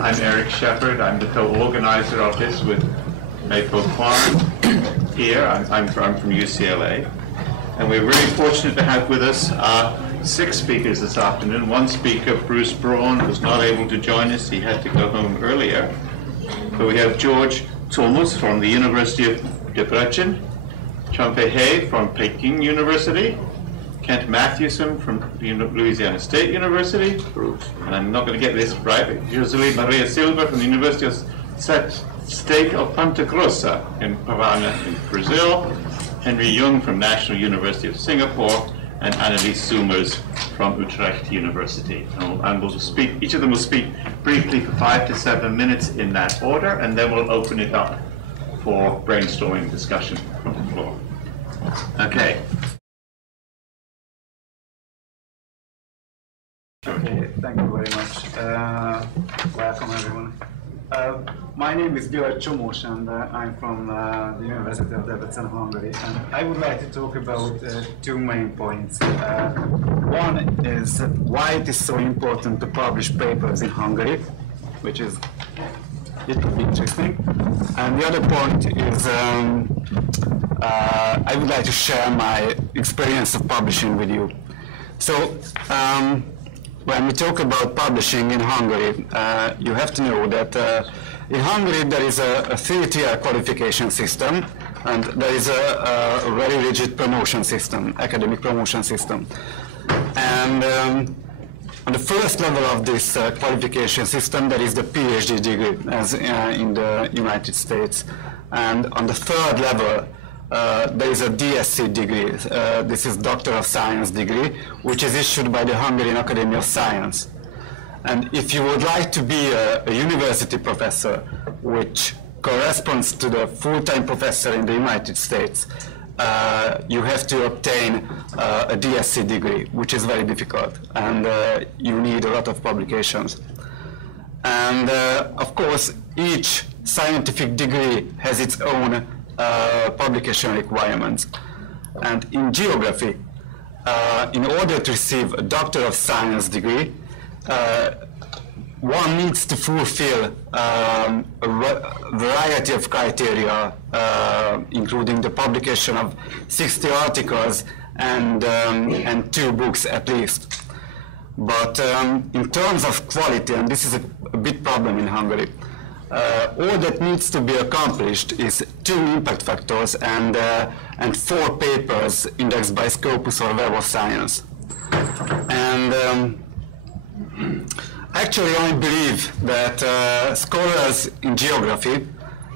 I'm Eric Shepard. I'm the co-organizer of this with Mei-Po here. I'm from UCLA. And we're really fortunate to have with us 6 speakers this afternoon. One speaker, Bruce Braun, was not able to join us. He had to go home earlier. But we have George Thomas from the University of Debrecen, Changpei He from Peking University, Kent Matthewson from Louisiana State University, and I'm not going to get this right, Joseli Maria Silva from the University of State of Ponta Grossa in Paraná in Brazil, Henry Jung from National University of Singapore, and Annelies Soomers from Utrecht University. And we'll speak, each of them will speak briefly for 5 to 7 minutes in that order, and then we'll open it up for brainstorming discussion from the floor. Okay. Okay, thank you very much. Welcome everyone. My name is György Csomós and I'm from the University of Debrecen, Hungary. And I would like to talk about 2 main points. One is why it is so important to publish papers in Hungary, which is it could be interesting. And the other point is I would like to share my experience of publishing with you. So, when we talk about publishing in Hungary, you have to know that in Hungary there is a 3-tier qualification system, and there is a very rigid promotion system, academic promotion system. And on the first level of this qualification system, there is the PhD degree, as in the United States. And on the third level, there is a DSc degree. This is Doctor of Science degree, which is issued by the Hungarian Academy of Science. And if you would like to be a university professor, which corresponds to the full-time professor in the United States, you have to obtain a DSc degree, which is very difficult, and you need a lot of publications. And of course, each scientific degree has its own publication requirements. And in geography, in order to receive a Doctor of Science degree, one needs to fulfill a variety of criteria, including the publication of 60 articles and 2 books at least. But in terms of quality, and this is a big problem in Hungary, all that needs to be accomplished is 2 impact factors and 4 papers indexed by Scopus or Web of Science. And actually, I believe that scholars in geography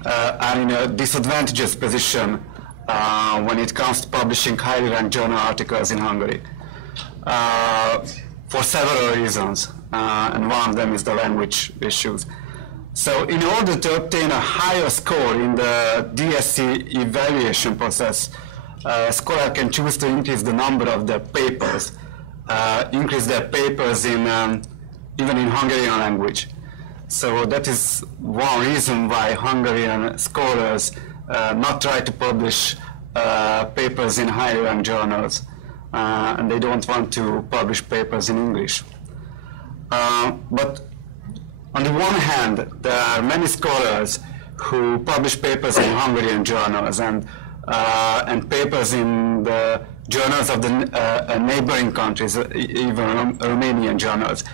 are in a disadvantageous position when it comes to publishing highly ranked journal articles in Hungary for several reasons, and one of them is the language issues. So in order to obtain a higher score in the DSc evaluation process, a scholar can choose to increase the number of their papers, increase their papers in even in Hungarian language. So that is one reason why Hungarian scholars not try to publish papers in highly ranked journals, and they don't want to publish papers in English. But on the one hand, there are many scholars who publish papers in Hungarian journals and papers in the journals of the neighboring countries, even Romanian journals.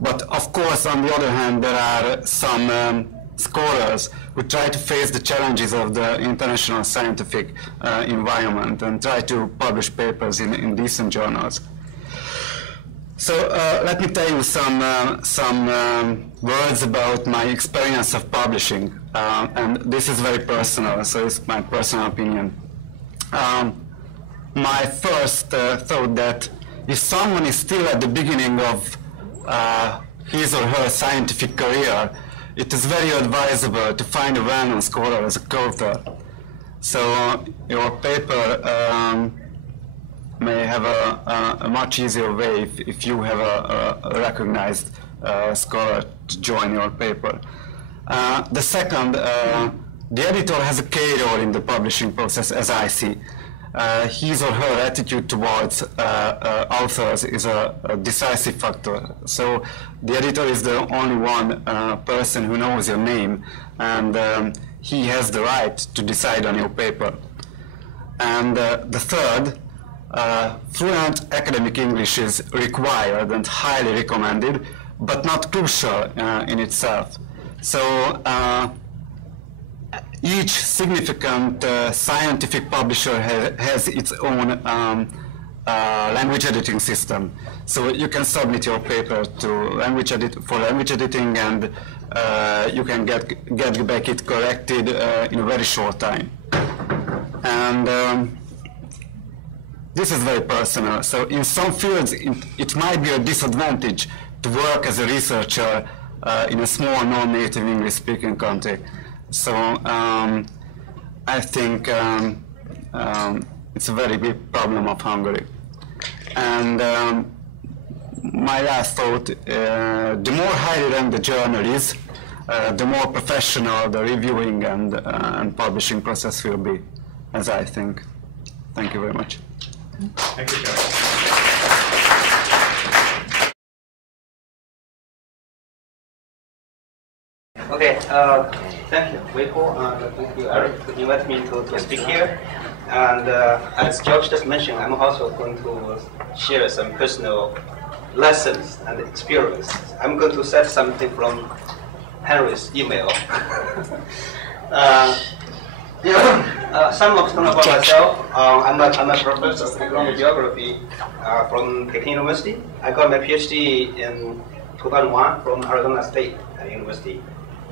But of course, on the other hand, there are some scholars who try to face the challenges of the international scientific environment and try to publish papers in decent journals. So let me tell you some words about my experience of publishing, and this is very personal, so it's my personal opinion. My first thought that if someone is still at the beginning of his or her scientific career, it is very advisable to find a well-known scholar as a co-author. So your paper may have a much easier way if you have a recognized scholar to join your paper. The second, the editor has a key role in the publishing process, as I see. his or her attitude towards authors is a decisive factor. So the editor is the only one person who knows your name, and he has the right to decide on your paper. And the third, fluent academic English is required and highly recommended, but not crucial in itself. So each significant scientific publisher has its own language editing system. So you can submit your paper to language editing, and you can get back it corrected in a very short time. And this is very personal. So in some fields, it might be a disadvantage to work as a researcher in a small non-native English-speaking country. So I think it's a very big problem of Hungary. And my last thought, the more highly ranked the journal is, the more professional the reviewing and publishing process will be, as I think. Thank you very much. Thank you, Jerry. Okay, thank you, Mei-Po, and thank you, Eric, to invite me to speak here. And as George just mentioned, I'm also going to share some personal lessons and experience. I'm going to set something from Henry's email. Some of them about myself. I'm a professor of economic geography from Peking University. I got my PhD in 2001 from Arizona State University.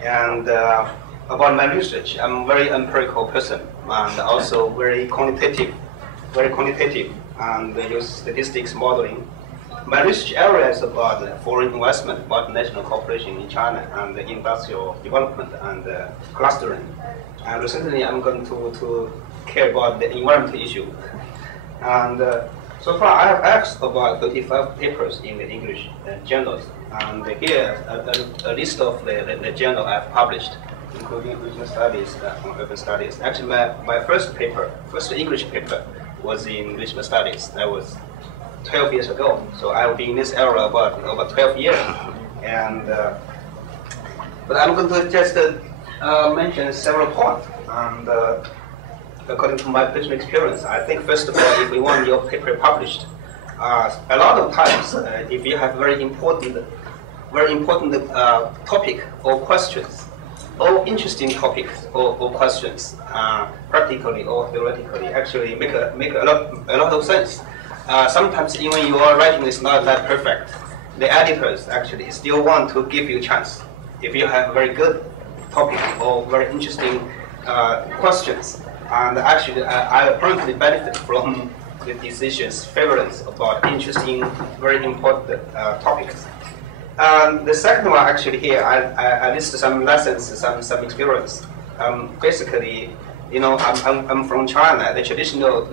And about my research, I'm a very empirical person and also very quantitative, and use statistics modeling. My research area is about foreign investment, multinational cooperation in China, and industrial development and clustering. And recently, I'm going to care about the environmental issue. And so far, I have asked about 35 papers in the English journals. And here, a list of the journal I've published, including regional studies and urban studies. Actually, my first English paper was in regional studies. That was 12 years ago. So I've been in this area about 12 years. And but I'm going to just mention several points. And according to my personal experience, I think first of all, if we want your paper published, a lot of times, if you have very important topic or questions, or interesting topics or questions, practically or theoretically, actually make a lot of sense. Sometimes even your writing is not that perfect, the editors actually still want to give you a chance. If you have very good topic or very interesting questions, and actually I apparently benefit from the decisions favorance about interesting, very important topics. The second one, actually, here I list some lessons, some experience. Basically, you know, I'm from China. The traditional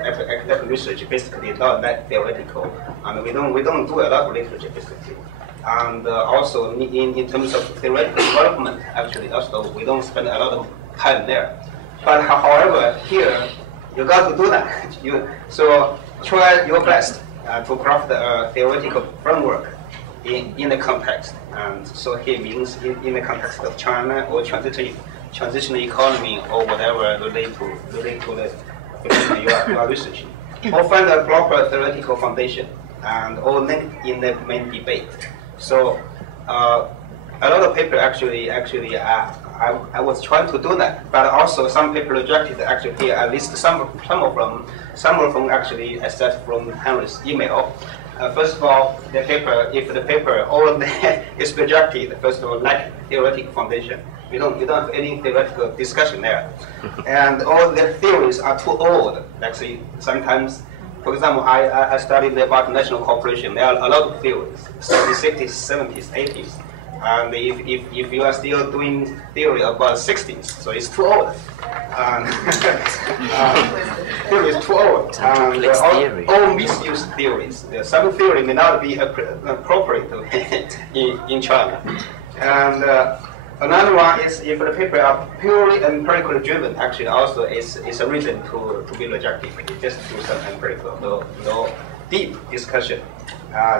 academic research basically is not that theoretical, and we don't do a lot of literature basically. And also in terms of theoretical development, actually, also we don't spend a lot of time there. But however, here you got to do that. So try your best to craft a theoretical framework in the context. And so here means in the context of China or transitional economy or whatever relate to the you are researching. Or find a proper theoretical foundation and or link in the main debate. So a lot of paper actually I was trying to do that, but also some people rejected. Actually, here at least some of them actually I said from Henry's email. First of all, if the paper all is rejected, first of all, lack theoretical foundation. You don't have any theoretical discussion there, and all the theories are too old. Actually, sometimes, for example, I studied about national cooperation. There are a lot of theories, 60s, 70s, 80s. And if you are still doing theory about 60s, so it's too old. Theory is too old. And all misused theories. Some theory may not be appropriate in China. And Another one is if the paper are purely empirically driven, actually also is a reason to be rejected. You just do some empirical, no deep discussion.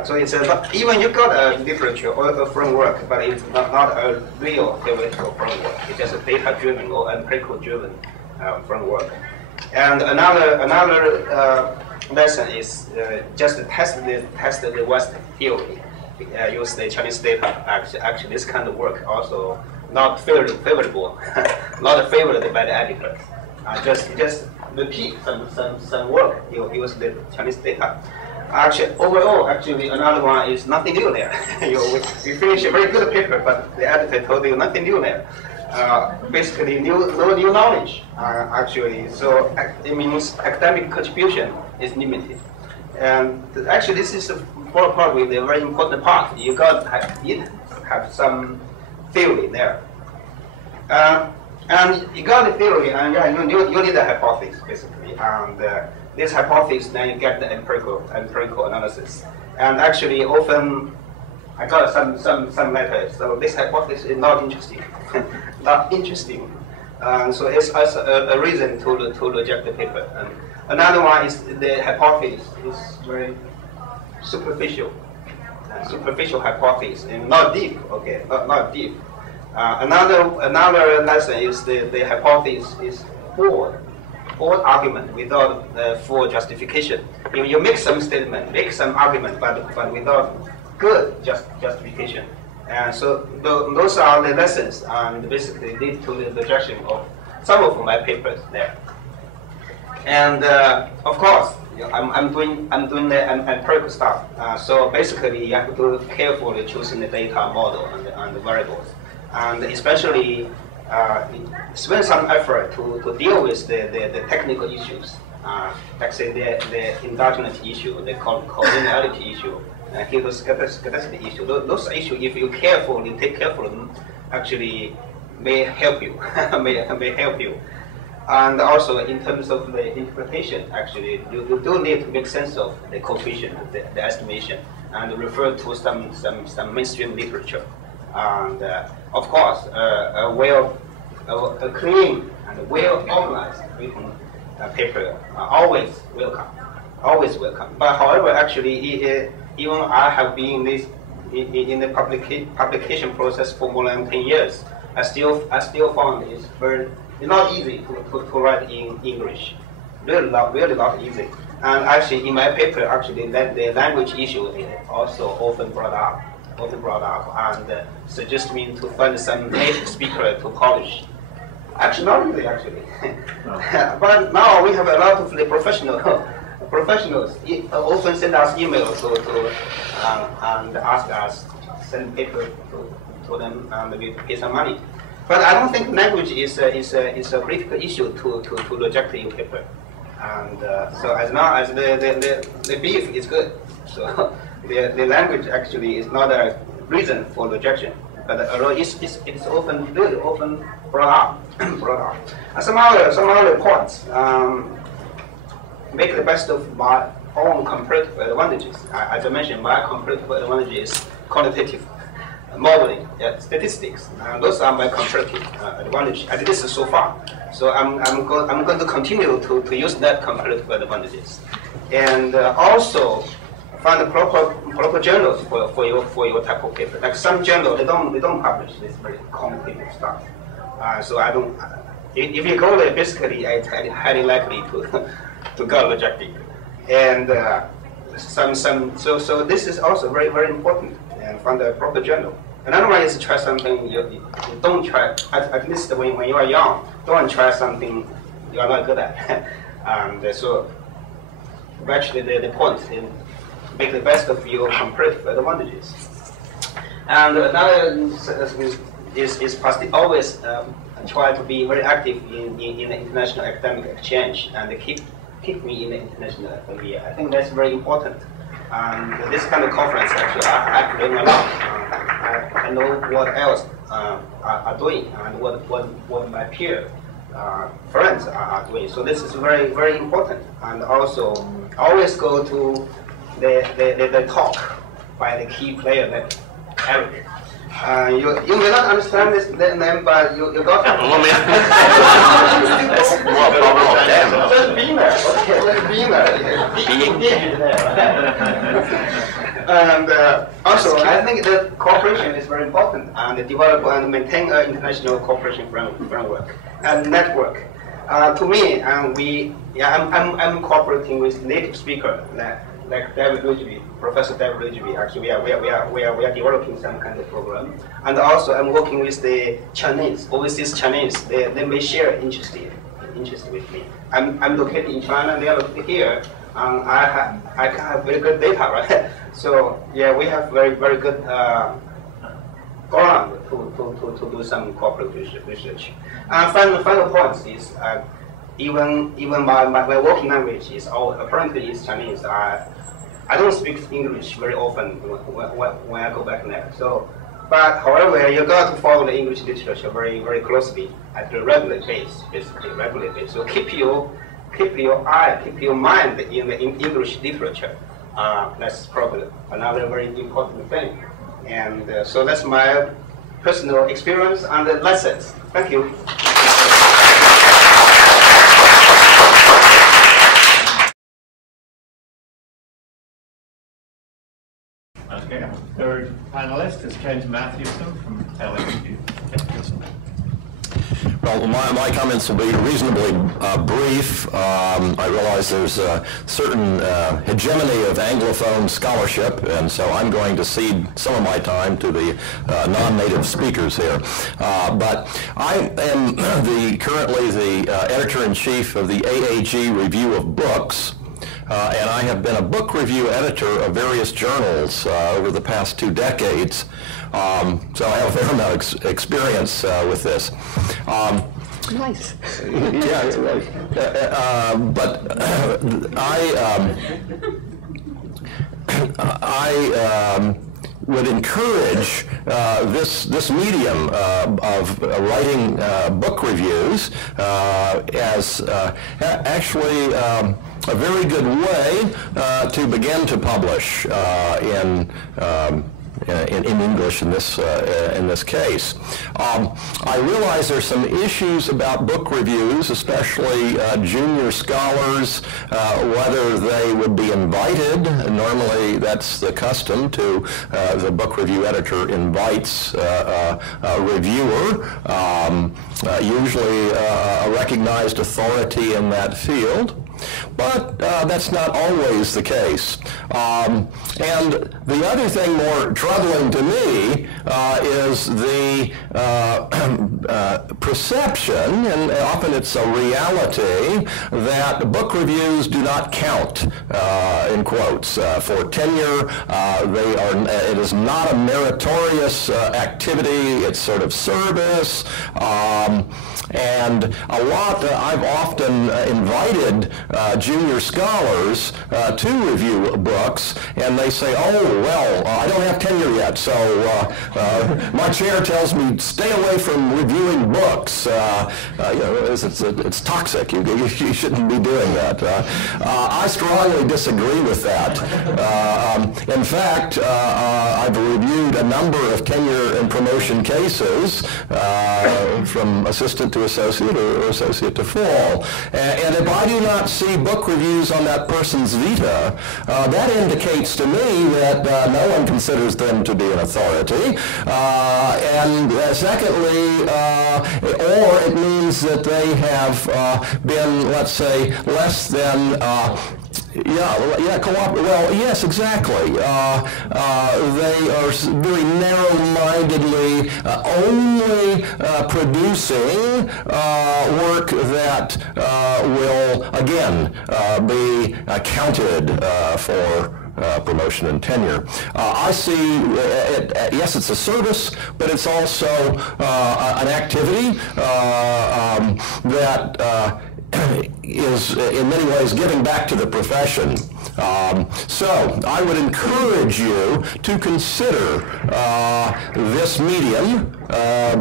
So it's even you got a literature or a framework, but it's not a real theoretical framework. It's just a data-driven or empirical-driven framework. And another lesson is just test the West theory. Use the Chinese data. Actually, this kind of work also not favorable, not favored by the editors. Just repeat some work. You use the Chinese data. Actually, overall, another one is nothing new there. you finish a very good paper, but the editor told you nothing new there. Basically, no new knowledge. So it means academic contribution is limited. And actually, this is probably the very important part. You got have some theory there, and you got the theory, and you need a hypothesis basically. And this hypothesis, then you get the empirical analysis. And actually, often I got some letters. So this hypothesis is not interesting, not interesting. So it's also a reason to reject the paper. And another one is the hypothesis is very superficial, superficial hypothesis and not deep. Okay, not deep. Another lesson is the hypothesis is bold argument without full justification. You make some statement, make some argument, but without good justification. And so those are the lessons, and basically lead to the rejection of some of my papers there. And of course, I'm doing the empirical stuff. So basically, you have to carefully choosing the data model and the variables, and especially spend some effort to deal with the technical issues. Like say the endogenous issue, the collinearity issue, scarcity issue. Those issues, if you carefully take care of them, actually may help you, may help you. And also in terms of the interpretation, actually you do need to make sense of the coefficient, the estimation, and refer to some mainstream literature. And of course, a clean and well-organized written paper always welcome, always welcome. But however, actually, even I have been in the publication process for more than 10 years, I still found it's not easy to write in English. Really not easy. And actually, in my paper, actually, the language issue is also often brought up, and suggest me to find some native speaker to polish. Actually, not really, actually. But now we have a lot of the professionals often send us emails and ask us send paper to them, and we pay some money. But I don't think language is a critical issue to reject your paper. And so as long as the beef is good, so the language actually is not a reason for rejection. But it's often really often brought up. And some other points. Make the best of my own comparative advantages. As I mentioned, my comparative advantage is quantitative modeling, statistics. Those are my comparative advantage, at least so far. So I'm going to continue to use that comparative advantages, and also find proper journals for your type of paper. Like some journals, they don't publish this very complicated stuff. So I don't. If you go there, basically, it's highly likely to get rejected. And so this is also very, very important, and find a proper journal. Another one is try something you don't try, at least when you are young, don't try something you are not good at. And so actually the point is make the best of your comparative advantages. And another is always try to be very active in the international academic exchange and keep me in the international area. I think that's very important. And this kind of conference, actually, I learn a lot. I know what else are doing and what my peer friends are doing. So this is very, very important. And also, always go to the talk by the key player like Eric. You may not understand this name, but you got it. That's more a problem of them. Just being there. Okay, just being there. Being there. And also, I think that cooperation is very important, and develop and maintain an international cooperation framework and network. To me, I'm cooperating with native speakers like David Ridgeby, Professor David Ridgeby. Actually, we are developing some kind of program, and also I'm working with the Chinese, overseas Chinese. They may share interest with me. I'm located in China. They are located here. I can have very good data, right? So yeah, we have very good ground to do some cooperative research. Final point is even my working language is apparently is Chinese. I don't speak English very often when I go back there. So, but however, you got to follow the English literature very closely at a regular pace, basically regular pace. So keep your mind in the English literature. That's probably another very important thing. And so that's my personal experience and lessons. Thank you. Okay, our third panelist is Kent Matthewson from LSU. Well, my comments will be reasonably brief. I realize there's a certain hegemony of Anglophone scholarship, and so I'm going to cede some of my time to the non-native speakers here. But I am currently the editor-in-chief of the AAG Review of Books. And I have been a book review editor of various journals over the past 2 decades. So I have a fair amount of experience with this. Nice. Yeah, but I would encourage this medium of writing book reviews as actually a very good way to begin to publish in English in this case. I realize there's some issues about book reviews, especially junior scholars, whether they would be invited. Normally that's the custom to the book review editor invites a reviewer, usually a recognized authority in that field. But that's not always the case. And the other thing more troubling to me is the perception, and often it's a reality, that book reviews do not count, in quotes, for tenure. It is not a meritorious activity. It's sort of service. And I've often invited junior scholars to review books, and they say, oh, well, I don't have tenure yet, so my chair tells me stay away from reviewing books. It's toxic. You shouldn't be doing that. I strongly disagree with that. In fact, I've reviewed a number of tenure and promotion cases from assistant to associate or associate to full. And if I do not see book reviews on that person's vita, that indicates to me that no one considers them to be an authority. And secondly, or it means that they have been, let's say, less than well, yes, exactly. They are very narrow-mindedly only producing work that will, again, be counted for promotion and tenure. I see, yes, it's a service, but it's also an activity that is is in many ways giving back to the profession. So I would encourage you to consider this medium,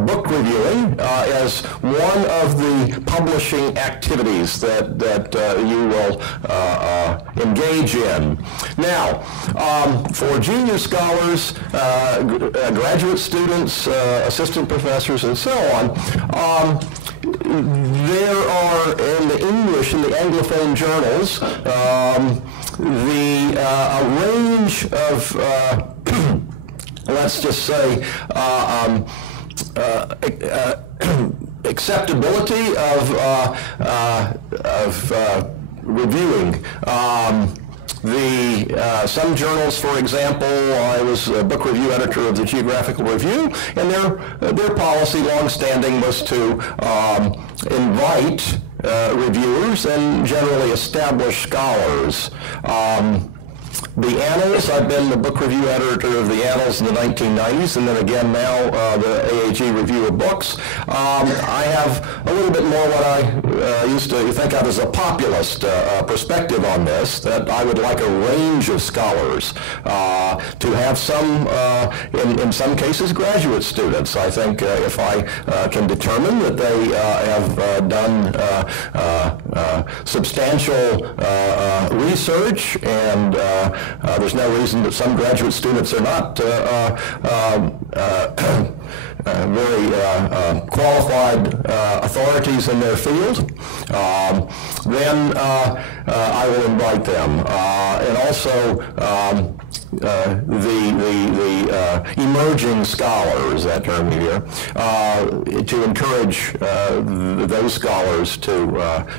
book reviewing, as one of the publishing activities that you will engage in. Now, for junior scholars, graduate students, assistant professors, and so on, there are, in the English, in the Anglophone journals, a range of, let's just say, acceptability of reviewing. Some journals, for example, I was a book review editor of the Geographical Review, and their policy, long-standing, was to invite reviewers and generally established scholars. The Annals, I've been the book review editor of the Annals in the 1990s, and then again now the AAG Review of Books. I have a little bit more what I used to think of as a populist perspective on this, that I would like a range of scholars to have some, in some cases, graduate students. I think if I can determine that they have done substantial research, and there's no reason that some graduate students are not very qualified authorities in their field, then I will invite them. And also the emerging scholars, that term here, to encourage those scholars to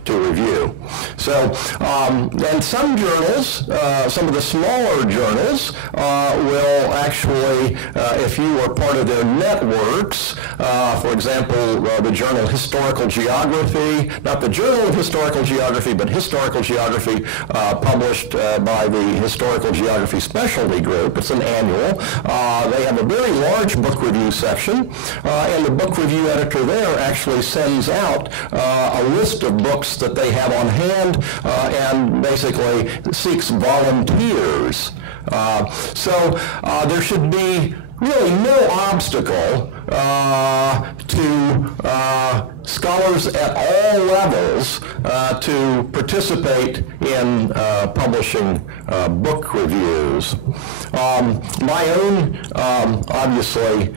review. So, and some journals, some of the smaller journals, will actually, if you are part of their networks, for example, the journal Historical Geography, not the Journal of Historical Geography, but Historical Geography, published by the Historical Geography Specialty Group. It's an annual. They have a very large book review section, and the book review editor there actually sends out a list of books that they have on hand, and basically seeks volunteers. So there should be really no obstacle to scholars at all levels to participate in publishing book reviews. My own, obviously,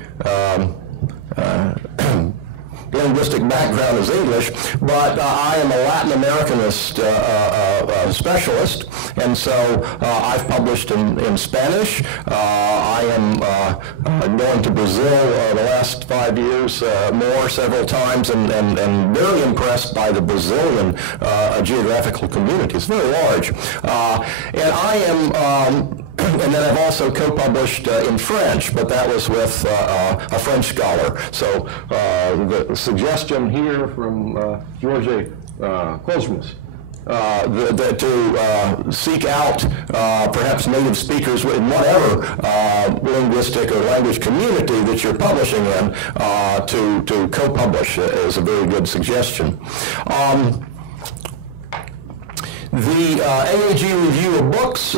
linguistic background is English, but I am a Latin Americanist specialist, and so I've published in Spanish. I am going to Brazil the last 5 years several times, and very impressed by the Brazilian geographical community. It's very large. And I am and then I've also co-published in French, but that was with a French scholar. So the suggestion here from George Cosmas, to seek out perhaps native speakers in whatever linguistic or language community that you're publishing in, to co-publish is a very good suggestion. The AAG Review of Books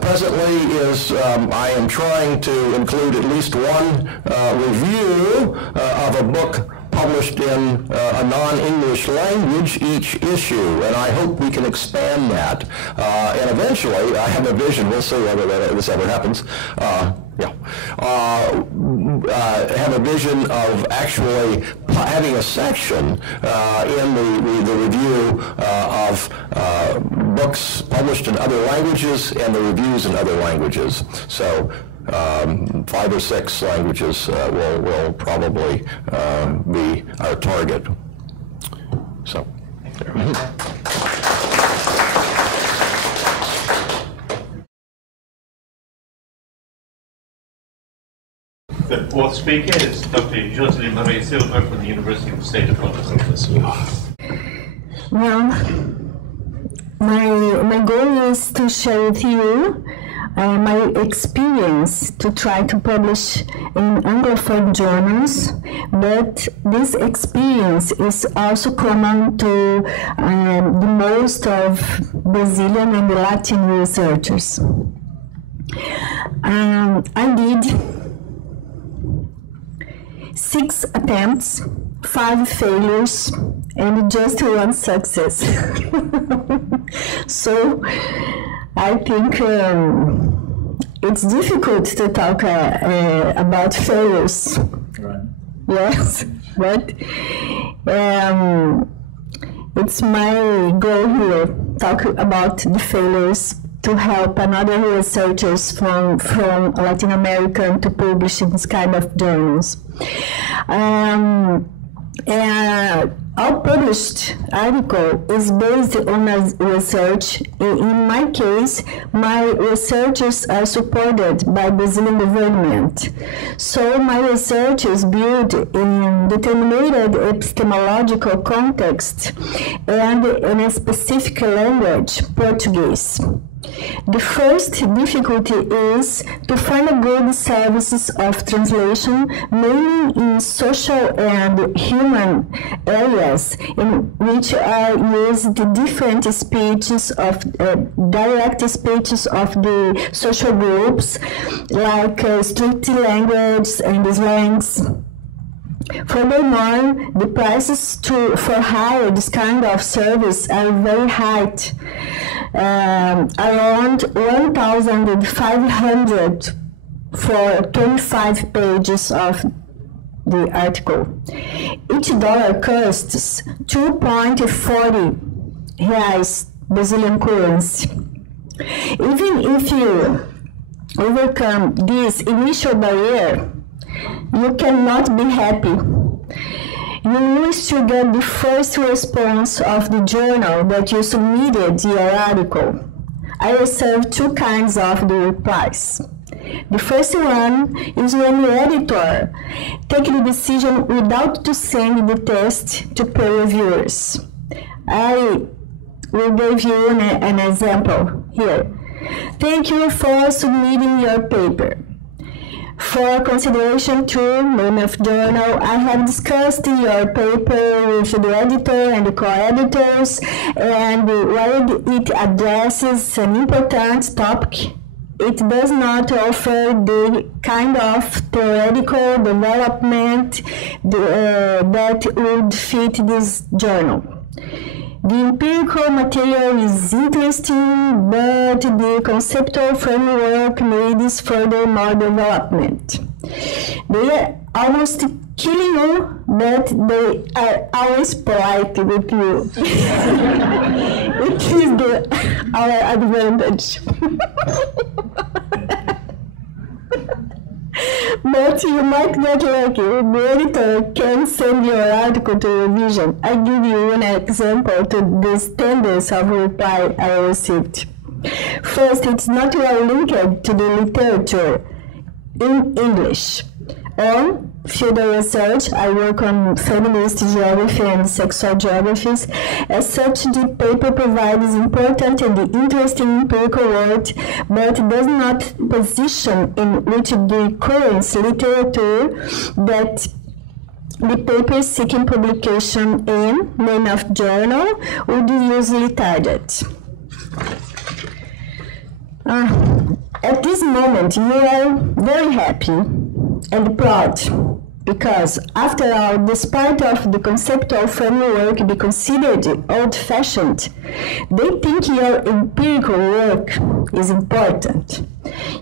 presently is, I am trying to include at least one review of a book published in a non-English language each issue, and I hope we can expand that. And eventually, I have a vision, we'll see whether this ever happens, have a vision of actually having a section in the review of books published in other languages and the reviews in other languages. So 5 or 6 languages will probably be our target. So. The fourth speaker is Dr. Jocelyn Marie Silva from the University of the State of Florida. Well, my goal is to share with you my experience to try to publish in Anglophone journals, but this experience is also common to the most of Brazilian and Latin researchers. I did 6 attempts, 5 failures, and just 1 success. So I think it's difficult to talk about failures. Right. Yes, but it's my goal here, talk about the failures to help another researchers from Latin America to publish in this kind of journals. Our published article is based on a research. In my case, my researchers are supported by Brazilian government. So my research is built in determined epistemological context and in a specific language, Portuguese. The first difficulty is to find a good services of translation, mainly in social and human areas, in which are used the different speeches of direct speeches of the social groups, like street language and slangs. Furthermore, the prices for hire this kind of service are very high, around 1,500 for 25 pages of the article. Each dollar costs 2.40 reais Brazilian currency. Even if you overcome this initial barrier, you cannot be happy. You wish to get the first response of the journal that you submitted your article. I received 2 kinds of the replies. The first one is when the editor takes the decision without to send the test to peer reviewers. I will give you an example here. Thank you for submitting your paper. For consideration to Monmouth Journal, I have discussed your paper with the editor and the co-editors, and while it addresses an important topic, it does not offer the kind of theoretical development that would fit this journal. The empirical material is interesting, but the conceptual framework needs further more development. They are almost killing you, but they are always polite with you. It is our advantage. But you might get lucky. The editor can send your article to revision. I give you an example to the standards of reply I received. First, it's not well linked to the literature in English. On field research, I work on feminist geography and sexual geographies. As such, the paper provides important and interesting empirical work, but does not position in which the current literature that the paper seeking publication in Monmouth Journal would be usually targeted. At this moment, you are very happy and proud, because after all, despite of the conceptual framework be considered old-fashioned, they think your empirical work is important.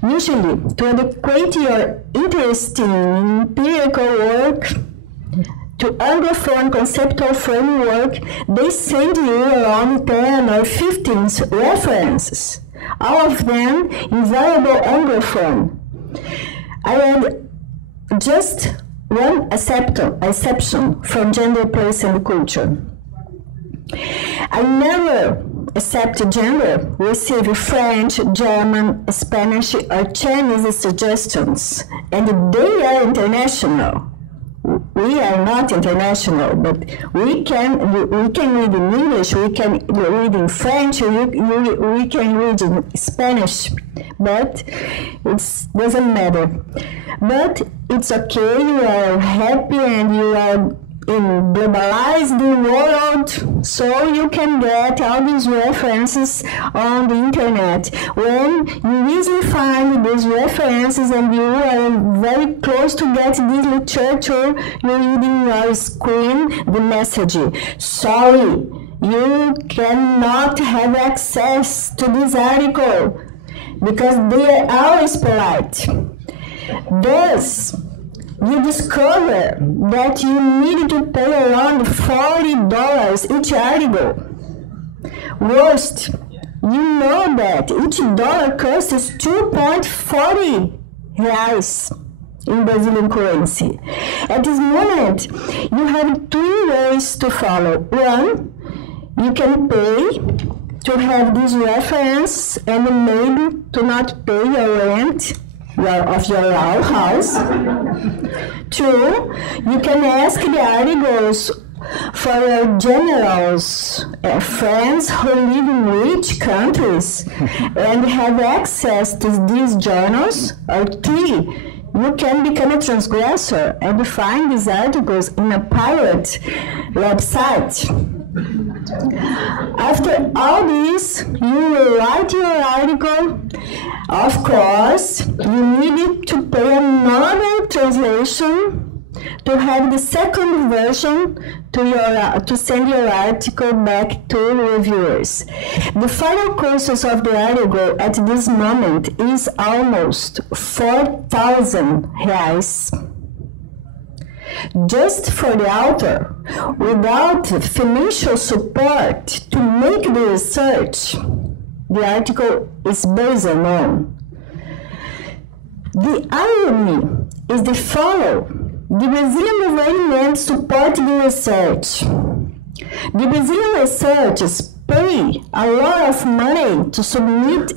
Usually, to adequate your interesting empirical work to Anglophone conceptual framework, they send you around 10 or 15 references, all of them in variable Anglophone. I had just one exception from gender, place, and culture. I never, except gender, receive French, German, Spanish, or Chinese suggestions, and they are international. we are not international, but we can read in English, we can read in French, we can read in Spanish, but it doesn't matter. But it's okay, you are happy and you are in globalized world, so you can get all these references on the internet. When you easily find these references and you are very close to get this literature, you read in your screen the message. Sorry, you cannot have access to this article because they are always polite. Thus, you discover that you need to pay around $40 each article. Worst, you know that each dollar costs 2.40 reais in Brazilian currency. At this moment, you have 3 ways to follow. One, you can pay to have this reference and maybe to not pay your rent of your house. 2, you can ask the articles for your generals, friends who live in rich countries and have access to these journals. Or 3, you can become a transgressor and find these articles in a pirate website. After all this, you will write your article. Of course, you need to pay another translation to have the second version to send your article back to reviewers. The final cost of the article at this moment is almost 4,000 reais. Just for the author, without financial support to make the research the article is based on. The irony is the following. The Brazilian government supports the research. The Brazilian researchers pay a lot of money to submit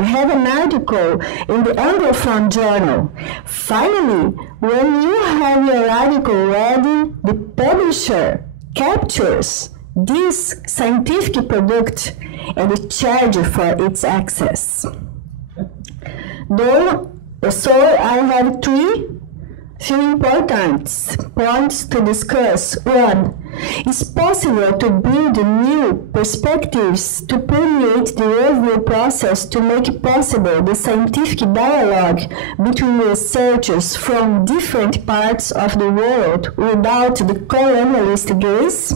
have an article in the Anglophone journal. Finally, when you have your article ready, the publisher captures this scientific product and charges for its access. So I have 3 important points to discuss. 1, it's possible to build new perspectives to permeate the review process to make possible the scientific dialogue between researchers from different parts of the world without the colonialist gaze.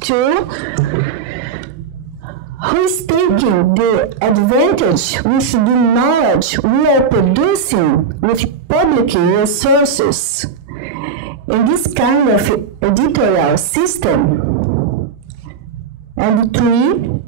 2, who is taking the advantage with the knowledge we are producing with public resources in this kind of editorial system? And 3,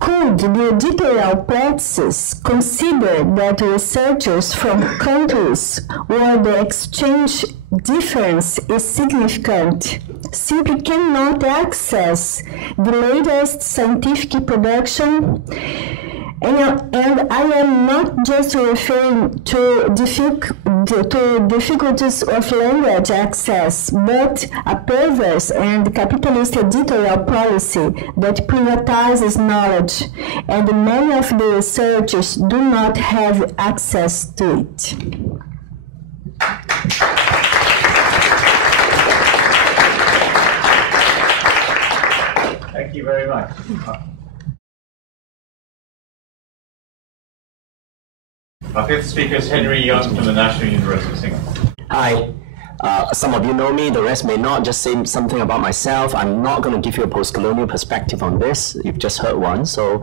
could the editorial practices consider that researchers from countries where the exchange difference is significant simply cannot access the latest scientific production? And I am not just referring to difficulties of language access, but a perverse and capitalist editorial policy that privatizes knowledge, and many of the researchers do not have access to it. Thank you very much. Our 5th speaker is Henry Young from the National University of Singapore. Hi. Some of you know me, the rest may not. Just say something about myself. I'm not going to give you a post-colonial perspective on this. You've just heard one. So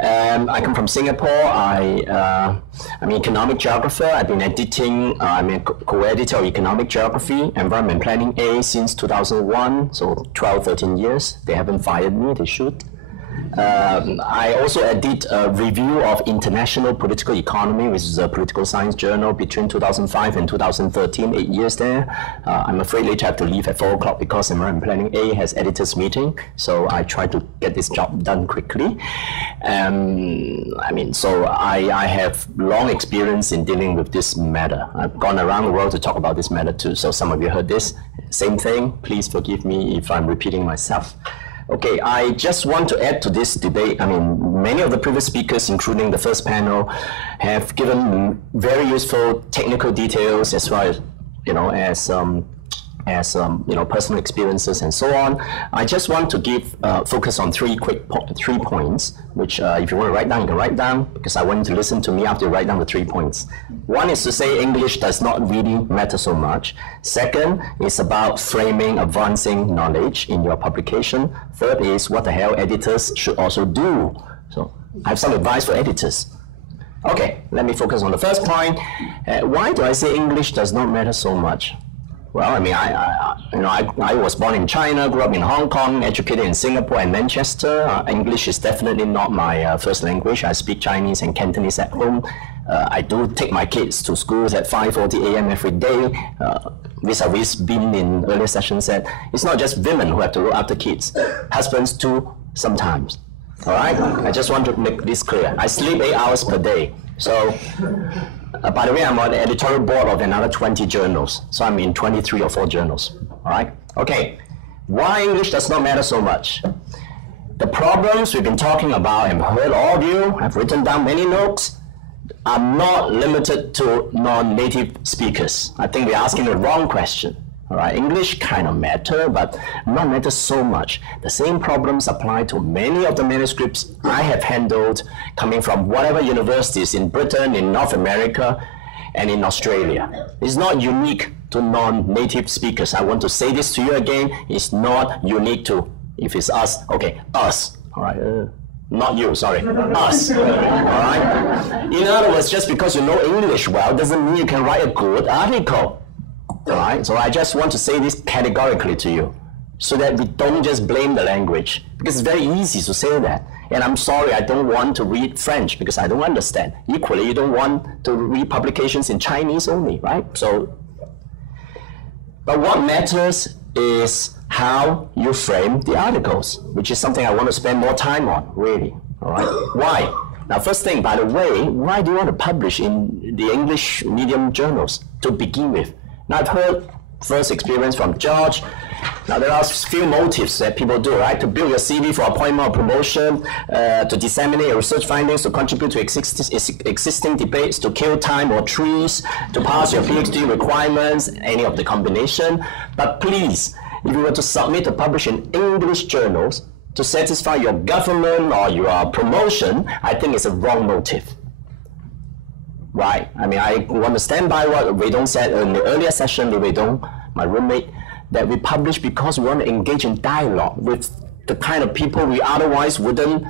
I come from Singapore. I'm an economic geographer. I've been editing, I'm a co-editor of Economic Geography, Environment Planning A since 2001, so 12, 13 years. They haven't fired me, they should. I also edit a review of International Political Economy, which is a political science journal between 2005 and 2013, 8 years there. I'm afraid later I have to leave at 4 o'clock because American Planning A has editors meeting, so I try to get this job done quickly. So I have long experience in dealing with this matter. I've gone around the world to talk about this matter too, so some of you heard this. Same thing, please forgive me if I'm repeating myself. Okay, I just want to add to this debate. I mean, many of the previous speakers, including the first panel, have given very useful technical details as well as personal experiences and so on. I just want to give focus on three points, which if you want to write down, you can write down, because I want you to listen to me after you write down the 3 points. One is to say English does not really matter so much. Second is about framing advancing knowledge in your publication. Third is what the hell editors should also do. So I have some advice for editors. Okay, let me focus on the first point. Why do I say English does not matter so much? Well, I mean, I was born in China, grew up in Hong Kong, educated in Singapore and Manchester. English is definitely not my first language. I speak Chinese and Cantonese at home. I do take my kids to schools at 5:40 a.m. every day. Vis-a-vis been in earlier sessions said, it's not just women who have to look after kids. Husbands too, sometimes. All right? I just want to make this clear. I sleep 8 hours per day. So, by the way, I'm on the editorial board of another 20 journals. So I'm in 23 or 4 journals. All right? Okay. Why English does not matter so much? The problems we've been talking about, and heard all of you, I've written down many notes, are not limited to non-native speakers. I think we're asking the wrong question. All right, English kind of matter, but not matter so much. The same problems apply to many of the manuscripts I have handled coming from whatever universities in Britain, in North America, and in Australia. It's not unique to non-native speakers. I want to say this to you again. It's not unique to, if it's us, okay, us. All right, not you, sorry, us. All right? In other words, just because you know English well doesn't mean you can write a good article. All right, so I just want to say this categorically to you so that we don't just blame the language, because it's very easy to say that. And I'm sorry, I don't want to read French because I don't understand. Equally, you don't want to read publications in Chinese only, right? So, but what matters is how you frame the articles, which is something I want to spend more time on, really. All right, why? Now, first thing, by the way, why do you want to publish in the English medium journals to begin with? Now, I've heard first experience from George. Now, there are a few motives that people do, right? To build your CV for appointment or promotion, to disseminate your research findings, to contribute to existing debates, to kill time or trees, to pass your PhD requirements, any of the combination. But please, if you were to submit to publish in English journals to satisfy your government or your promotion, I think it's a wrong motive. Right. I mean, I want to stand by what Weidong said in the earlier session, Weidong, my roommate, that we publish because we want to engage in dialogue with the kind of people we otherwise wouldn't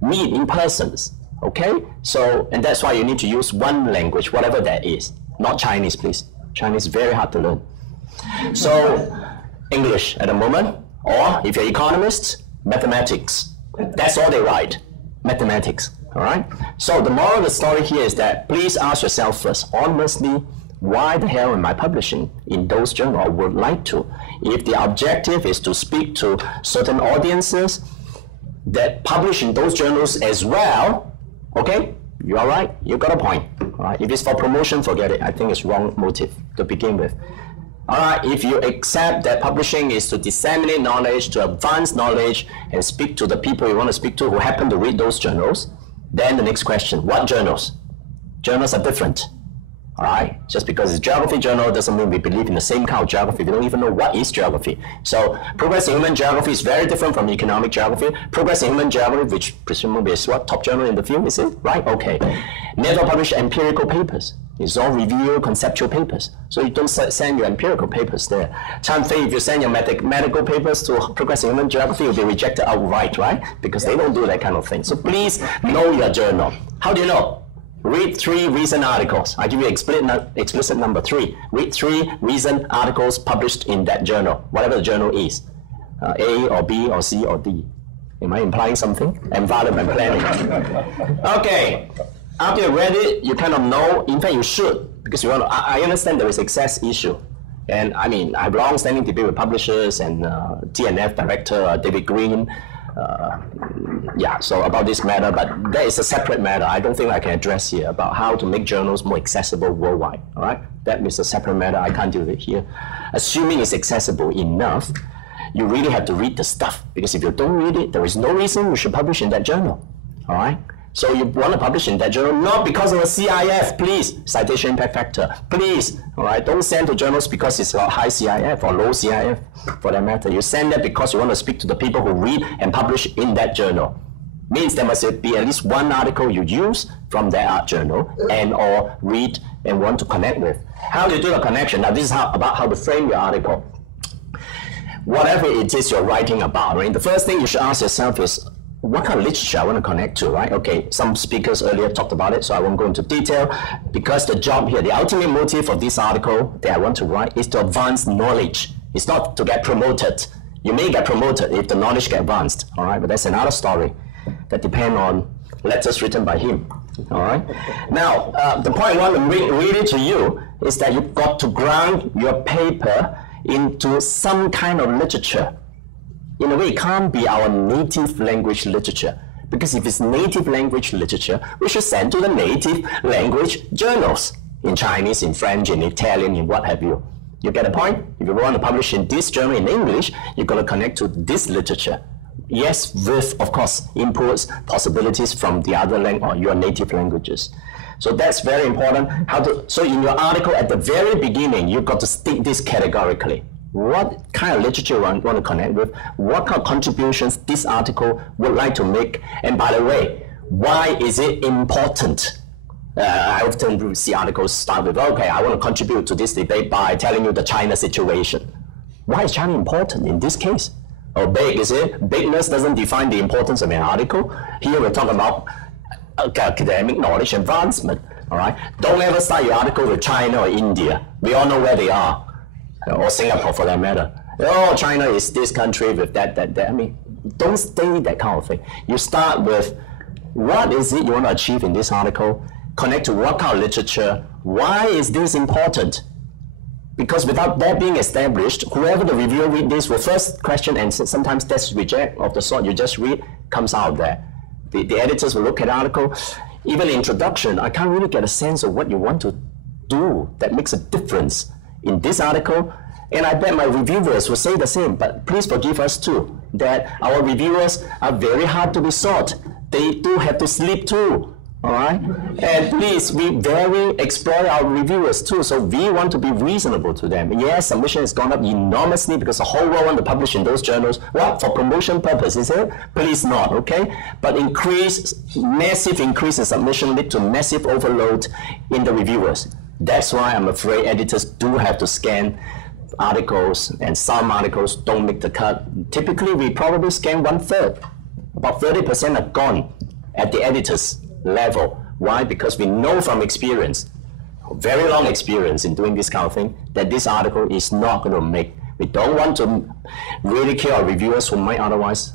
meet in persons. Okay? So, and that's why you need to use one language, whatever that is. Not Chinese, please. Chinese is very hard to learn. So, English at the moment, or if you're economists, mathematics. That's all they write. Mathematics. All right. So the moral of the story here is that please ask yourself first, honestly, why the hell am I publishing in those journals? I would like to. If the objective is to speak to certain audiences that publish in those journals as well, okay, you are right. You got a point. All right. If it's for promotion, forget it. I think it's wrong motive to begin with. All right. If you accept that publishing is to disseminate knowledge, to advance knowledge, and speak to the people you want to speak to who happen to read those journals, then the next question, what journals? Journals are different, all right? Just because it's a geography journal doesn't mean we believe in the same kind of geography. We don't even know what is geography. So Progress in Human Geography is very different from economic geography. Progress in Human Geography, which presumably is what, top journal in the field, is it? Right, okay. Never publish empirical papers. It's all review conceptual papers. So you don't send your empirical papers there. Chan Fei, if you send your medical papers to Progress in Human Geography, you'll be rejected outright, right? Because they don't do that kind of thing. So please know your journal. How do you know? Read 3 recent articles. I give you explicit number 3. Read 3 recent articles published in that journal, whatever the journal is. A or B or C or D. Am I implying something? Environment planning. Okay. After you read it, you kind of know. In fact, you should, because you want to. I understand there is access issue, and I mean, I have long-standing debate with publishers and TNF director David Green. Yeah, so about this matter, but that is a separate matter. I don't think I can address here about how to make journals more accessible worldwide. All right, that is a separate matter. I can't do it here. Assuming it's accessible enough, you really have to read the stuff, because if you don't read it, there is no reason you should publish in that journal. All right. So you want to publish in that journal, not because of a CIF, please, citation impact factor, please, all right? Don't send to journals because it's a high CIF or low CIF, for that matter. You send that because you want to speak to the people who read and publish in that journal. Means there must be at least one article you use from that art journal and or read and want to connect with. How do you do the connection? Now this is about how to frame your article. Whatever it is you're writing about, right? The first thing you should ask yourself is, what kind of literature I want to connect to, right? Okay, some speakers earlier talked about it, so I won't go into detail, because the job here, the ultimate motive of this article that I want to write is to advance knowledge. It's not to get promoted. You may get promoted if the knowledge get advanced, all right? But that's another story that depends on letters written by him, all right? Now, the point I want to read it to you is that you've got to ground your paper into some kind of literature. In a way, it can't be our native language literature, because if it's native language literature, we should send to the native language journals, in Chinese, in French, in Italian, in what have you. You get the point? If you want to publish in this journal in English, you've got to connect to this literature. Yes, with, of course, inputs, possibilities from the other language or your native languages. So that's very important. So in your article at the very beginning, you've got to state this categorically. What kind of literature you want to connect with, what kind of contributions this article would like to make, and by the way, why is it important? I often see articles start with, okay, I want to contribute to this debate by telling you the China situation. Why is China important in this case? Or big, is it? Bigness doesn't define the importance of an article. Here we're talking about academic knowledge advancement, all right? Don't ever start your article with China or India. We all know where they are. Or Singapore for that matter. Oh, China is this country with that. I mean, don't say that kind of thing. You start with, what is it you want to achieve in this article? Connect to what kind of literature? Why is this important? Because without that being established, whoever the reviewer read this will first question, and sometimes that's reject of the sort you just read comes out there. The editors will look at the article. Even the introduction, I can't really get a sense of what you want to do that makes a difference in this article, and I bet my reviewers will say the same, but please forgive us too, that our reviewers are very hard to be sought. They do have to sleep too, all right? And please, we very exploit our reviewers too, so we want to be reasonable to them. Yes, submission has gone up enormously because the whole world want to publish in those journals. What, for promotion purposes, is it? Please not, okay? But massive increase in submission lead to massive overload in the reviewers. That's why I'm afraid editors do have to scan articles, and some articles don't make the cut. Typically, we probably scan 1/3. About 30% are gone at the editor's level. Why? Because we know from experience, very long experience in doing this kind of thing, that this article is not going to make. We don't want to really kill our reviewers who might otherwise,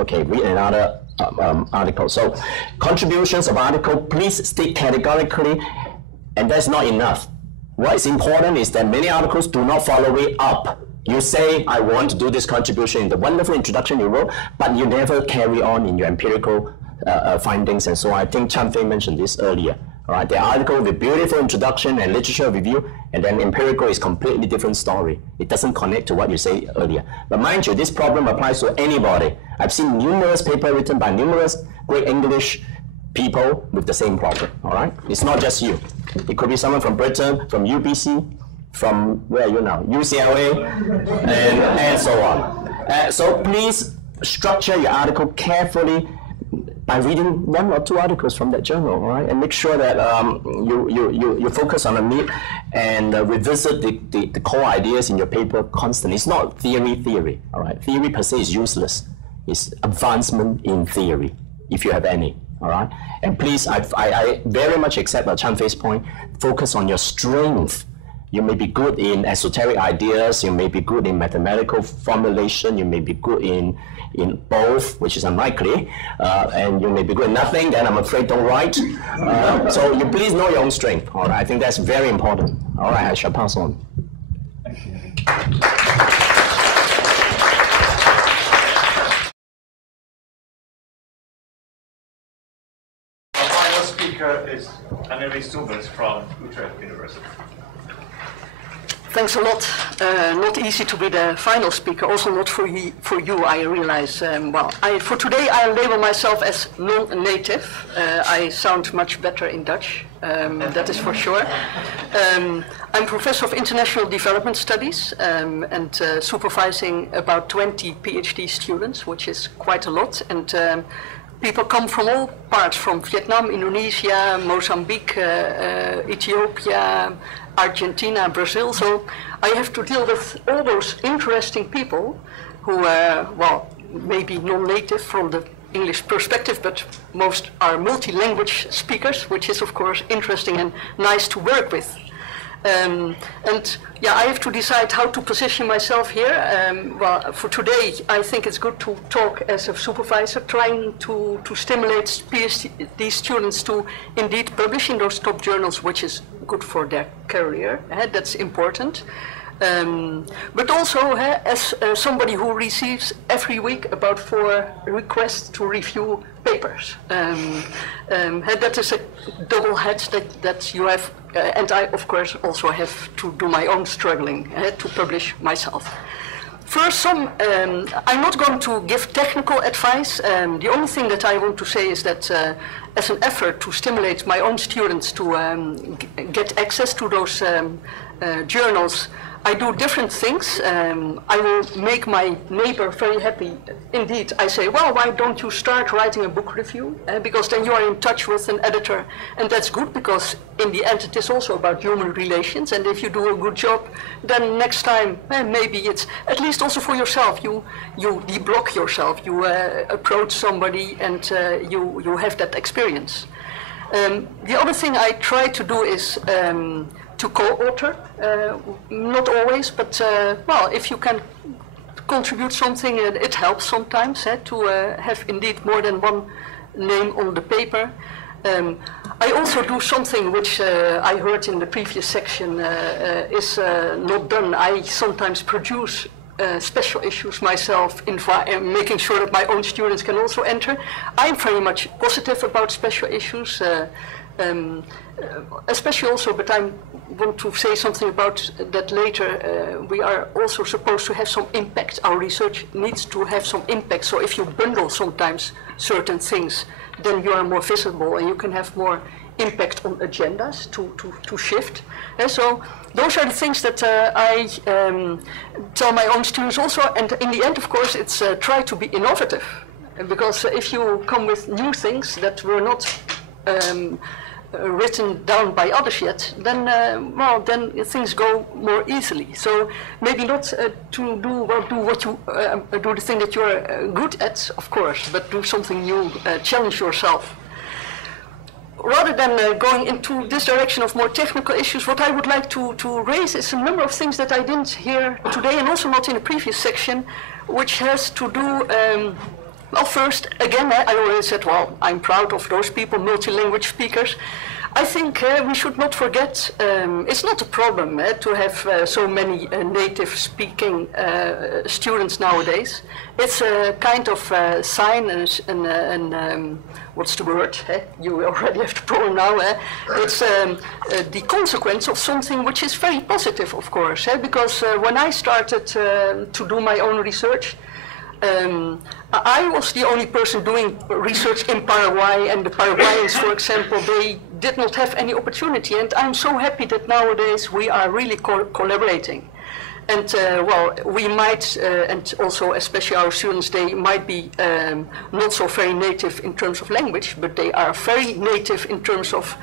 okay, read another article. So, contributions of article, please state categorically. And that's not enough. What is important is that many articles do not follow it up. You say, I want to do this contribution in the wonderful introduction you wrote, but you never carry on in your empirical findings and so on. I think Chan Fei mentioned this earlier. All right, the article with beautiful introduction and literature review, and then empirical is completely different story. It doesn't connect to what you said earlier. But mind you, this problem applies to anybody. I've seen numerous papers written by numerous great English people with the same problem, all right? It's not just you. It could be someone from Britain, from UBC, from, where are you now? UCLA, and so on. So please structure your article carefully by reading 1 or 2 articles from that journal, all right? And make sure that you focus on the meat and revisit the core ideas in your paper constantly. It's not theory, all right? Theory per se is useless. It's advancement in theory, if you have any. All right, and please, I very much accept Chan Fei's point. Focus on your strength, You may be good in esoteric ideas, you may be good in mathematical formulation, you may be good in both, which is unlikely, and you may be good in nothing, then I'm afraid don't write. So you please know your own strength. All right, I think that's very important. All right, I shall pass on. Our final speaker is Annelies Stulbers from Utrecht University. Thanks a lot. Not easy to be the final speaker, also not for you, I realize. For today I label myself as non-native. I sound much better in Dutch, that is for sure. I'm professor of international development studies and supervising about 20 PhD students, which is quite a lot. And people come from all parts, from Vietnam, Indonesia, Mozambique, Ethiopia, Argentina, Brazil, so I have to deal with all those interesting people who are, maybe non-native from the English perspective, but most are multi-language speakers, which is of course interesting and nice to work with. I have to decide how to position myself here. For today, I think it's good to talk as a supervisor, trying to stimulate PhD students to indeed publish in those top journals, which is good for their career. That's important. But also, as somebody who receives every week about 4 requests to review papers. That is a double hat that you have, and I, of course, also have to do my own struggling to publish myself. First, I'm not going to give technical advice. The only thing that I want to say is that as an effort to stimulate my own students to get access to those journals, I do different things. I will make my neighbor very happy. Indeed, I say, well, why don't you start writing a book review? Because then you are in touch with an editor. And that's good because in the end it is also about human relations. And if you do a good job, then next time, maybe it's at least also for yourself. You deblock yourself. You approach somebody and you have that experience. The other thing I try to do is to co-author, not always, but if you can contribute something, it helps sometimes to have indeed more than one name on the paper. I also do something which I heard in the previous section is not done. I sometimes produce special issues myself, making sure that my own students can also enter. I'm very much positive about special issues, especially also, but I want to say something about that later. We are also supposed to have some impact. Our research needs to have some impact. So if you bundle sometimes certain things, then you are more visible and you can have more impact on agendas to shift. And so those are the things that I tell my own students also. And in the end, of course, it's try to be innovative. Because if you come with new things that were not written down by others yet, then then things go more easily. So maybe not to do the thing that you're good at, of course, but do something new, challenge yourself. Rather than going into this direction of more technical issues, what I would like to raise is a number of things that I didn't hear today and also not in the previous section, which has to do well, first, again, I already said, well, I'm proud of those people, multi-language speakers. I think we should not forget, it's not a problem to have so many native-speaking students nowadays. It's a kind of sign and what's the word? You already have the problem now. It's the consequence of something which is very positive, of course, because when I started to do my own research, I was the only person doing research in Paraguay, and the Paraguayans, for example, they did not have any opportunity. And I'm so happy that nowadays we are really collaborating. And well, we might, and also especially our students, they might be not so very native in terms of language, but they are very native in terms of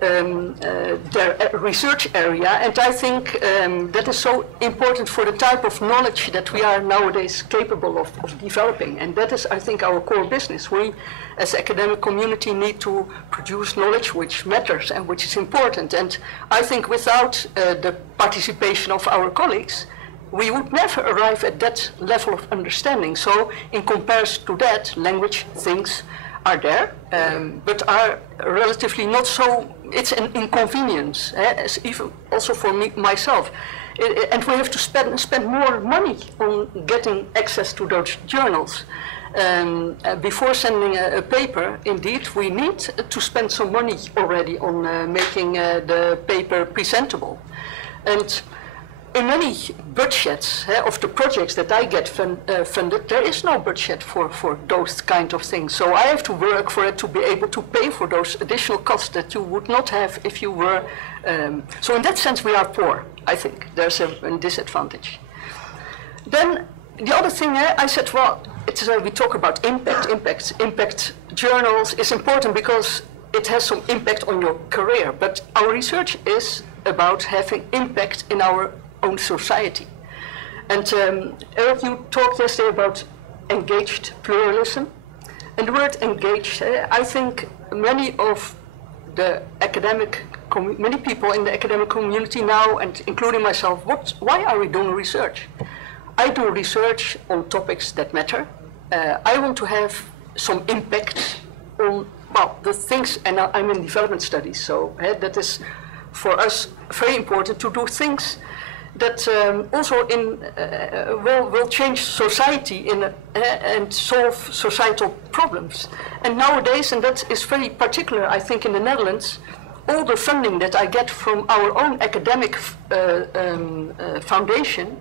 their research area, and I think that is so important for the type of knowledge that we are nowadays capable of developing, and that is, I think, our core business. We, as academic community, need to produce knowledge which matters and which is important, and I think without the participation of our colleagues, we would never arrive at that level of understanding. So in comparison to that, language things are there, but are relatively not so, it's an inconvenience, as even also for me, myself. And we have to spend more money on getting access to those journals. Before sending a paper, indeed, we need to spend some money already on making the paper presentable. And in many budgets of the projects that I get funded, there is no budget for those kind of things. So I have to work for it to be able to pay for those additional costs that you would not have if you were. So in that sense, we are poor, I think. There's a disadvantage. Then the other thing, I said, well, we talk about impact journals is important because it has some impact on your career. But our research is about having impact in our own society. And Eric, you talked yesterday about engaged pluralism. And the word engaged, I think many people in the academic community now, and including myself, why are we doing research? I do research on topics that matter. I want to have some impact on, well, the things, and I'm in development studies, so that is for us very important to do things that also will change society and solve societal problems. And nowadays, and that is very particular, I think, in the Netherlands, all the funding that I get from our own academic foundation,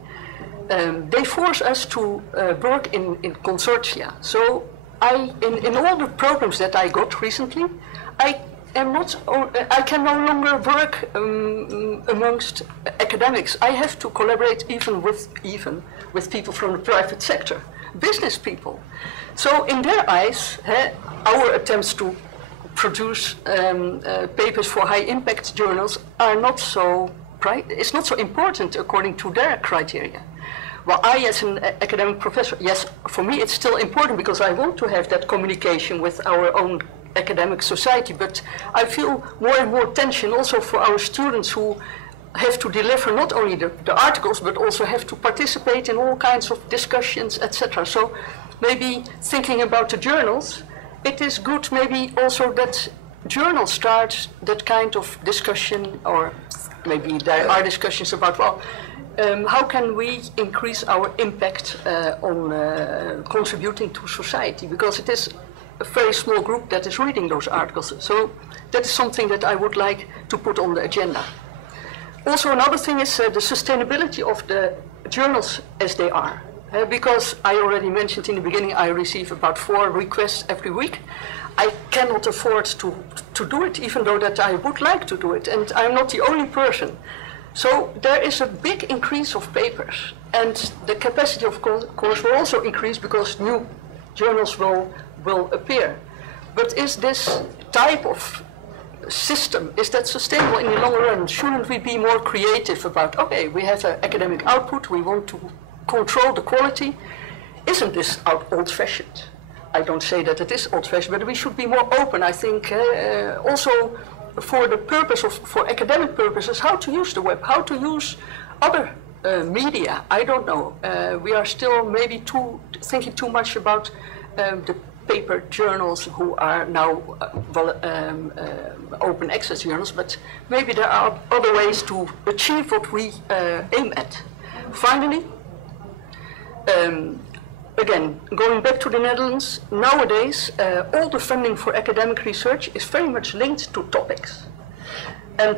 they force us to work in consortia. So in all the programs that I got recently, I can no longer work amongst academics. I have to collaborate even with people from the private sector, business people. So in their eyes, our attempts to produce papers for high impact journals are not so it's not so important according to their criteria. Well, I, as an academic professor, yes, for me it's still important because I want to have that communication with our own academic society, but I feel more and more tension also for our students who have to deliver not only the articles, but also have to participate in all kinds of discussions, etc. So maybe thinking about the journals, it is good maybe also that journals start that kind of discussion, or maybe there are discussions about, well, how can we increase our impact on contributing to society? Because it is a very small group that is reading those articles. So that is something that I would like to put on the agenda. Also, another thing is the sustainability of the journals as they are. Because I already mentioned in the beginning, I receive about 4 requests every week. I cannot afford to do it, even though that I would like to do it. And I'm not the only person. So there is a big increase of papers. And the capacity, of course, will also increase because new journals will appear. But is this type of system, is that sustainable in the long run? Shouldn't we be more creative about, okay, we have an academic output, we want to control the quality? Isn't this old-fashioned? I don't say that it is old-fashioned, but we should be more open, I think, also for the purpose of, for academic purposes, how to use the web, how to use other media. I don't know. We are still maybe thinking too much about the paper journals who are now open access journals, but maybe there are other ways to achieve what we aim at. Finally, again, going back to the Netherlands, nowadays all the funding for academic research is very much linked to topics. And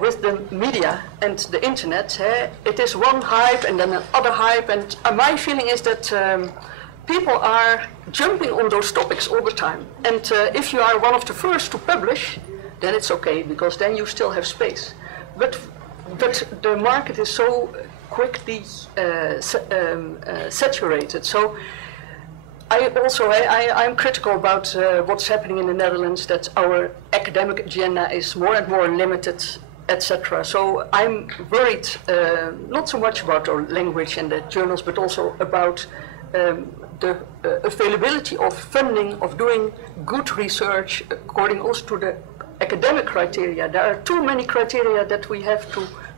with the media and the internet, it is one hype and then another hype, and my feeling is that people are jumping on those topics all the time. And if you are one of the first to publish, then it's okay, because then you still have space. But the market is so quickly saturated. So I'm critical about what's happening in the Netherlands, that our academic agenda is more and more limited, etc. So I'm worried not so much about our language and the journals, but also about the availability of funding, of doing good research according also to the academic criteria. There are too many criteria that we have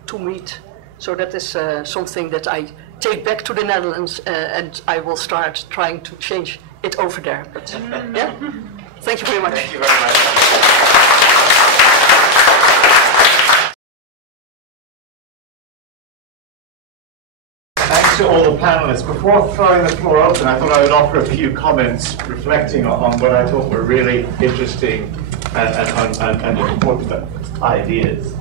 to meet. So that is something that I take back to the Netherlands, and I will start trying to change it over there. But yeah, thank you very much. Thank you very much. Thanks to all the panelists. Before throwing the floor open, I thought I would offer a few comments reflecting on what I thought were really interesting and important ideas.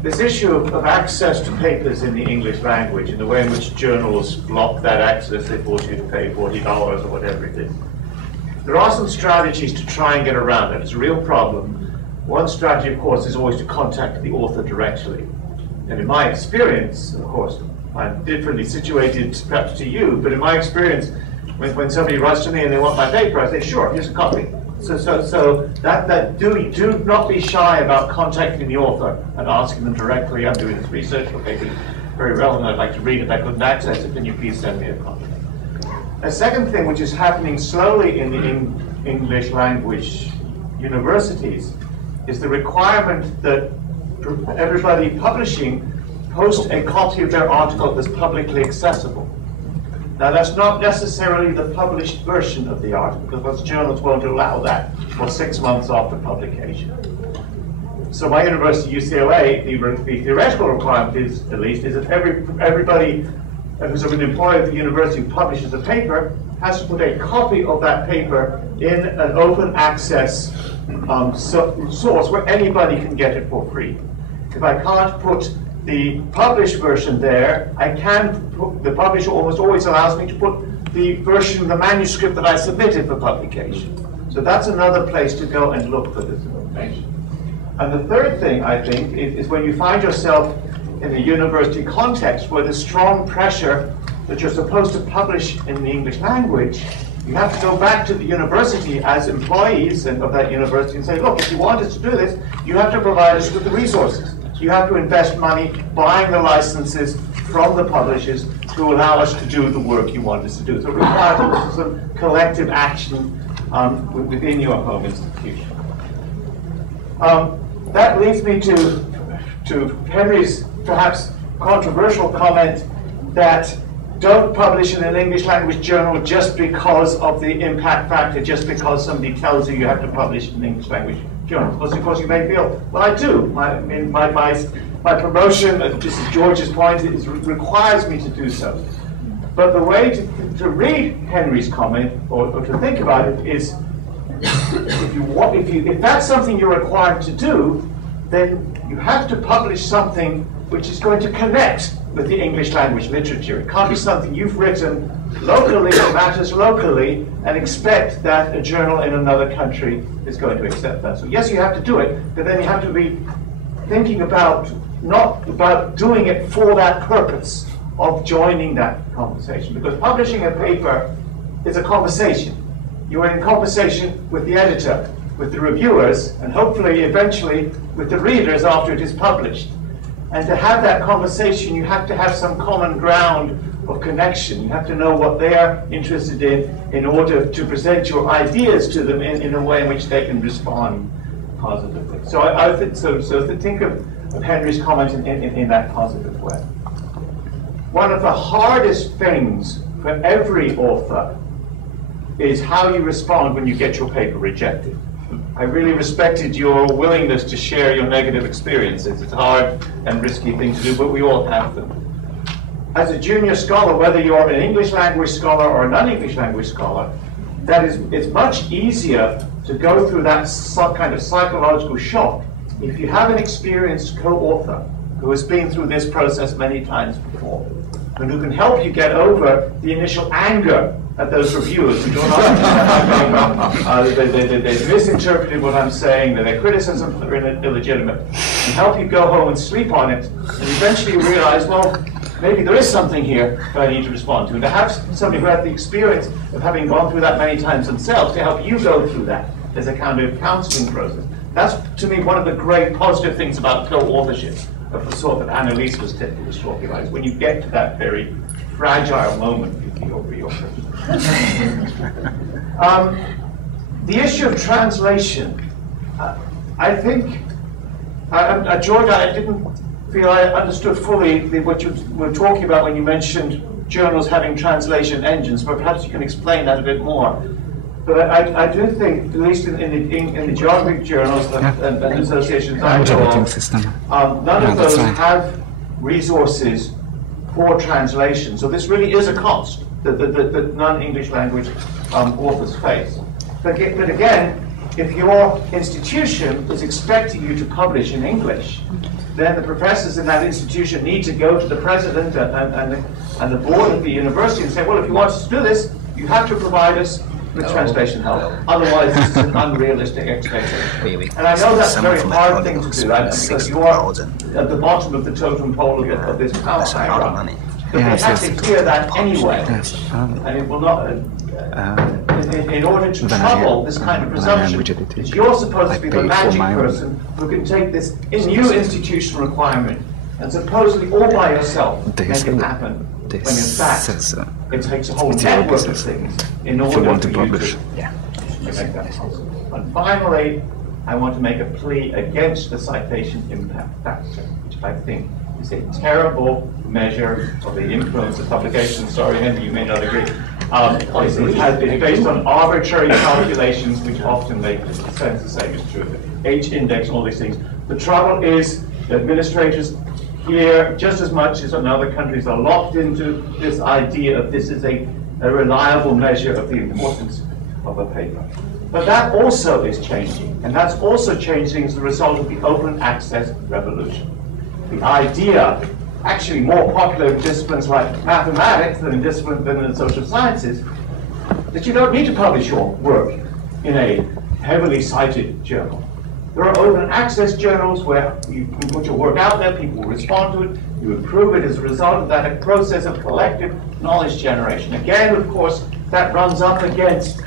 This issue of access to papers in the English language and the way in which journals block that access, they force you to pay $40 or whatever it is. There are some strategies to try and get around that. It's a real problem. One strategy, of course, is always to contact the author directly. And in my experience, of course, I'm differently situated perhaps to you, but in my experience, when somebody writes to me and they want my paper, I say, sure, here's a copy. So do not be shy about contacting the author and asking them directly, I'm doing this research, your paper is very relevant, I'd like to read it, I couldn't access it, can you please send me a copy? A second thing which is happening slowly in the English language universities is the requirement that everybody publishing post a copy of their article that's publicly accessible. Now, that's not necessarily the published version of the article, because most journals won't allow that for 6 months after publication. So my university, UCLA, the theoretical requirement is, at least, is that everybody who's an employee of the university who publishes a paper has to put a copy of that paper in an open access source where anybody can get it for free. If I can't put the published version there, the publisher almost always allows me to put the version, the manuscript that I submitted for publication. So that's another place to go and look for this information. And the third thing, I think, is when you find yourself in a university context where there's strong pressure that you're supposed to publish in the English language, you have to go back to the university as employees of that university and say, look, if you want us to do this, you have to provide us with the resources. You have to invest money buying the licenses from the publishers to allow us to do the work you want us to do. So it requires some collective action within your home institution. That leads me to Henry's perhaps controversial comment that don't publish in an English language journal just because of the impact factor, just because somebody tells you you have to publish in an English language journal. Of course, you may feel, well, I do. My promotion, this is George's point, requires me to do so. But the way to read Henry's comment, or to think about it, is if that's something you're required to do, then you have to publish something which is going to connect with the English language literature. It can't be something you've written locally that matters locally and expect that a journal in another country is going to accept that. So yes, you have to do it, but then you have to be thinking about, not about doing it for that purpose of joining that conversation. Because publishing a paper is a conversation. You are in conversation with the editor, with the reviewers, and hopefully eventually with the readers after it is published. And to have that conversation, you have to have some common ground of connection. You have to know what they are interested in order to present your ideas to them in a way in which they can respond positively. So I think to think of Henry's comment in that positive way. One of the hardest things for every author is how you respond when you get your paper rejected. I really respected your willingness to share your negative experiences. It's a hard and risky thing to do, but we all have them. As a junior scholar, whether you're an English language scholar or a non-English language scholar, it's much easier to go through that kind of psychological shock if you have an experienced co-author who has been through this process many times before, and who can help you get over the initial anger at those reviewers who don't understand they misinterpreted what I'm saying, that their criticisms are illegitimate, and help you go home and sleep on it, and eventually you realize, well, maybe there is something here that I need to respond to. And to have somebody who had the experience of having gone through that many times themselves to help you go through that as a kind of counseling process. That's, to me, one of the great positive things about co-authorship of the sort that Annalise was talking about, is when you get to that very fragile moment with your the issue of translation, I think, George, I didn't feel I understood fully what you were talking about when you mentioned journals having translation engines, but perhaps you can explain that a bit more. But I do think, at least in the geographic journals and associations I know of, none of those have resources for translation. So this really is a cost that non-English language authors face. But again, if your institution is expecting you to publish in English, then the professors in that institution need to go to the president and the board of the university and say, well, if you want us to do this, you have to provide us with translation help. Otherwise, this is an unrealistic expectation. And I know that's a very hard thing to do, because you are at the bottom of the totem pole of this power hierarchy. But they have to hear that anyway, and it will not. In order to trouble this kind of presumption, you're supposed to be the magic person who can take this new institutional requirement and supposedly all by yourself make it happen. When in fact, it takes a whole network of things in order for you to make that possible. And finally, I want to make a plea against the citation impact factor, which I think is a terrible measure of the influence of publication. Sorry, Henry, you may not agree. It's based on arbitrary calculations, which often make sense the same as true. H-index, all these things. The trouble is, the administrators here, just as much as in other countries, are locked into this idea of this is a reliable measure of the importance of a paper. But that also is changing, and that's also changing as a result of the open access revolution. The idea, actually more popular in disciplines like mathematics than in the social sciences, that you don't need to publish your work in a heavily cited journal. There are open access journals where you can put your work out there, people will respond to it, you improve it as a result of that, a process of collective knowledge generation. Again, of course, that runs up against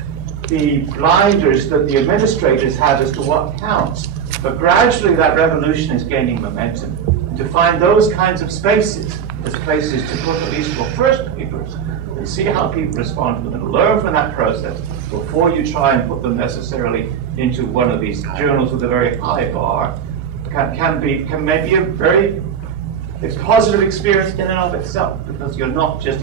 the blinders that the administrators have as to what counts. But gradually that revolution is gaining momentum. And to find those kinds of spaces as places to put at least your first papers and see how people respond to them and learn from that process before you try and put them necessarily into one of these journals with a very high bar can maybe a very positive experience in and of itself, because you're not just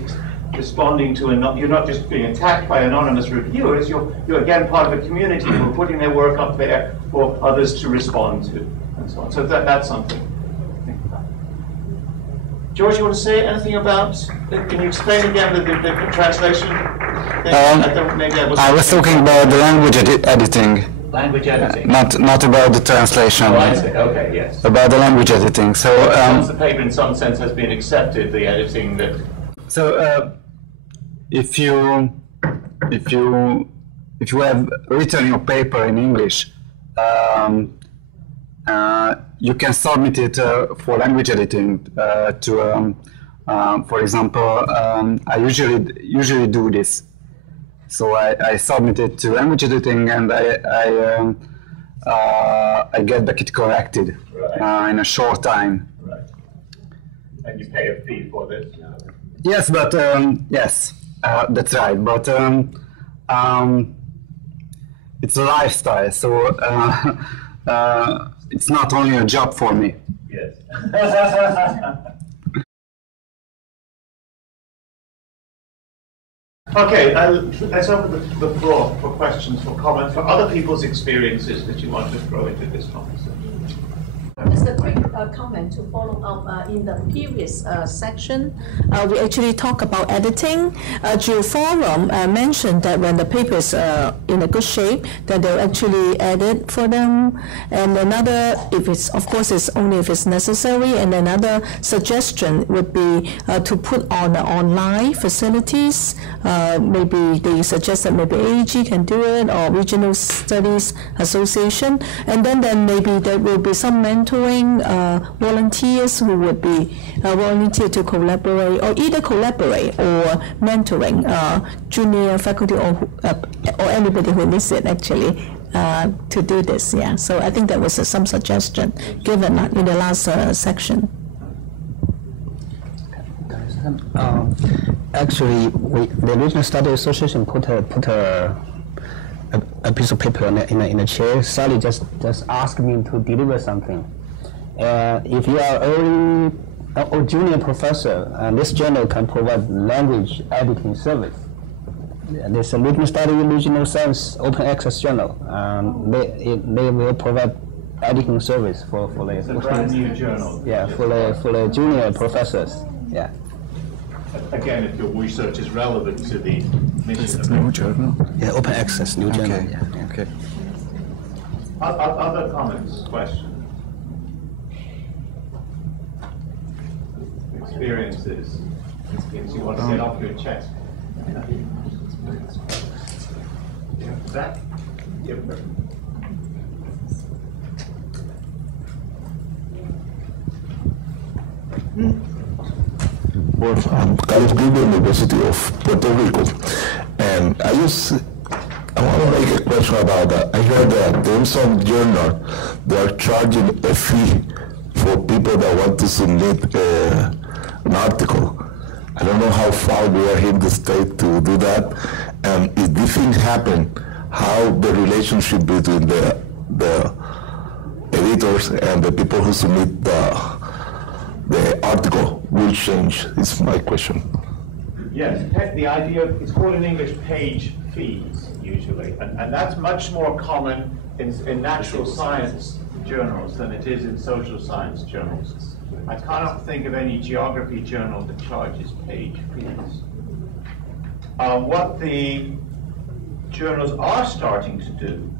responding to you're not just being attacked by anonymous reviewers, you're again part of a community who are putting their work up there for others to respond to, and so on. So that's something to think about. George, you want to say anything about, can you explain again the translation? I was talking about the language editing. Language editing. Not about the translation. Oh, I see. Okay, yes. About the language editing. So once the paper in some sense has been accepted, the editing that. So if you have written your paper in English, you can submit it for language editing to, for example, I usually do this. So I submit it to language editing, and I get back it corrected in a short time. Right. And you pay a fee for this? Yes, but yes, that's right. But it's a lifestyle, so it's not only a job for me. Yes. Okay, let's open the floor for questions, for comments, for other people's experiences that you want to throw into this conversation. Just a quick comment to follow up. In the previous section, we actually talk about editing. Geoforum mentioned that when the paper is in a good shape, that they'll actually edit for them. And another, if it's, of course, it's only if it's necessary. And another suggestion would be to put on online facilities. Maybe they suggest that maybe AEG can do it, or Regional Studies Association. And then maybe there will be some mentor mentoring volunteers who would be volunteer to collaborate, or either collaborate or mentoring junior faculty or anybody who needs it actually to do this. Yeah. So I think that was some suggestion given in the last section. Actually, the Regional Study Association put a piece of paper in a chair. Sally just asked me to deliver something. If you are early or junior professor, this journal can provide language editing service. There's a Regional Study Regional Science open access journal. They will provide editing service for the it's a brand new journal. Yeah, for the junior professors. Yeah. Again, if your research is relevant to the mission. It's a new journal? Yeah, open access, new journal. Okay. Yeah. Okay. Other comments, questions? Experiences, things you want to get off your chest. That? Well, I'm Carlos Guido, University of Puerto Rico, and I want to make a question about that. I heard that there's some journal they are charging a fee for people that want to submit an article. I don't know how far we are in the state to do that, and if these things happen, how the relationship between the editors and the people who submit the article will change, is my question. Yes, the idea, it's called in English page fees, usually, and that's much more common in natural science journals than it is in social science journals. I cannot think of any geography journal that charges page fees. What the journals are starting to do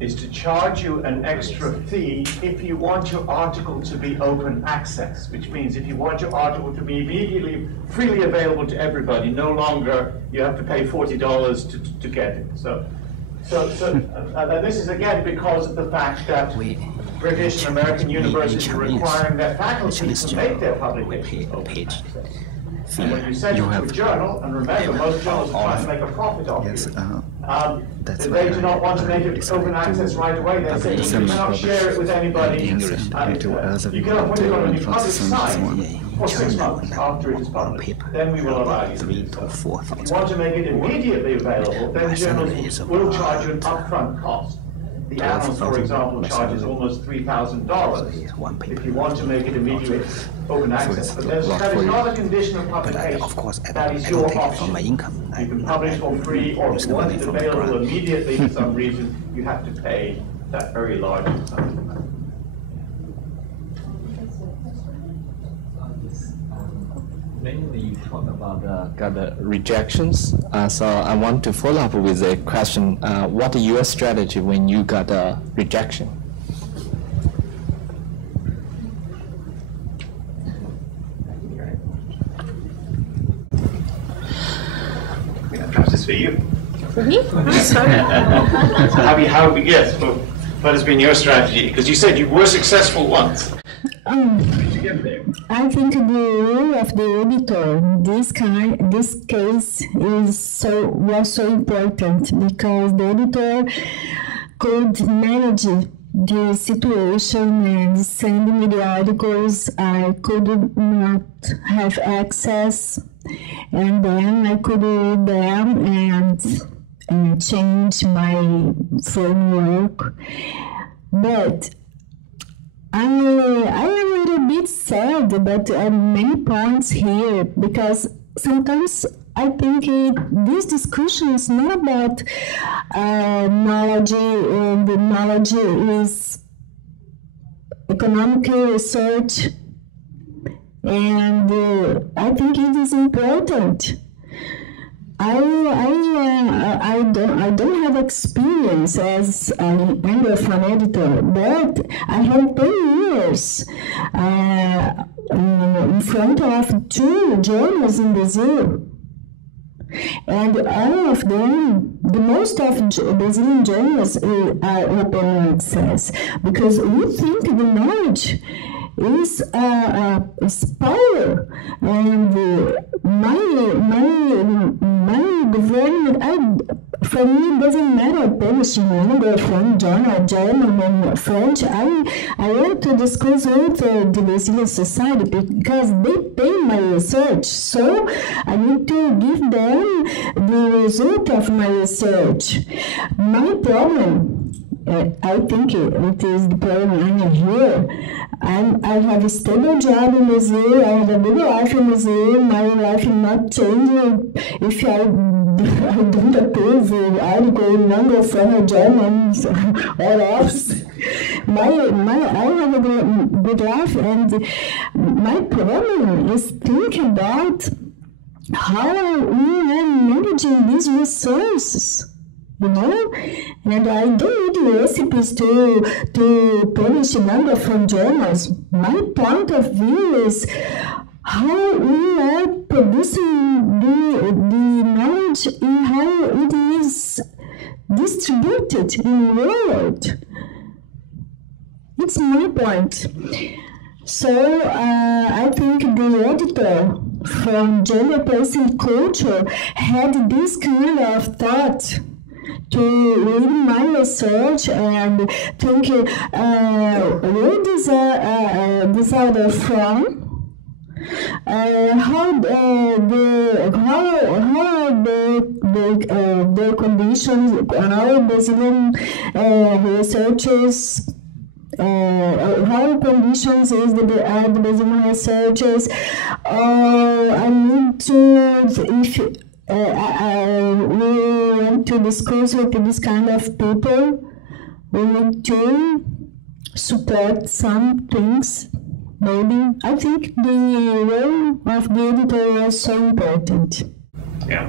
is to charge you an extra fee if you want your article to be open access, which means if you want your article to be immediately freely available to everybody, no longer you have to pay $40 to get it. So this is again because of the fact that British and American universities are requiring their faculty to make their publications open access. And when you send it to a journal, and remember, most journals are trying to make a profit off you, they do not want to make it open access right away. They say you cannot share it with anybody. You cannot put it on a public site for 6 months after it is published. Then we will allow you to do so. If you want to make it immediately available, then journals will charge you an upfront cost. The Annals, for example, charges almost $3,000 if you want to make it immediately open access. But that is not a condition of publication. That is your option. You can publish for free, or if you want it available immediately for some reason, you have to pay that very large sum. Mainly you talk about the rejections, so I want to follow up with a question. What is your strategy when you got a rejection? Perhaps it's for you. For me? Sorry. Yes, what has been your strategy? Because you said you were successful once. I think the role of the editor, this case was so important because the editor could manage the situation and send me the articles I could not have access, and then I could read them and change my framework. But I'm a little bit sad about many points here, because sometimes I think this discussion is not about knowledge, and the knowledge is economic research, and I think it is important. I don't have experience as an Anglophone editor, but I had 10 years in front of 2 journals in Brazil, and all of them the most of Brazilian journals are open access because we think the knowledge is power, and my government, for me, it doesn't matter publishing longer from journal, German and French. I want to discuss with the Brazilian society because they pay my research, so I need to give them the result of my research. My problem, I think it is the problem I have here. I have a stable job in Brazil, I have a good life in Brazil, my life is not changing if I don't approve the article number from a German or else. I have a good life, and my problem is think about how we are managing these resources. You know, and I don't need recipes to publish a number from journals. My point of view is how we are producing the knowledge and how it is distributed in the world. It's my point. So I think the editor from Gender, Place and Culture had this kind of thought to read my research and think where these are from, how the conditions, how Brazilian researchers. How conditions is the Brazilian researchers. I need to, if we want to discuss with this kind of people, we need to support some things. Maybe I think the role of the editor is so important. Yeah,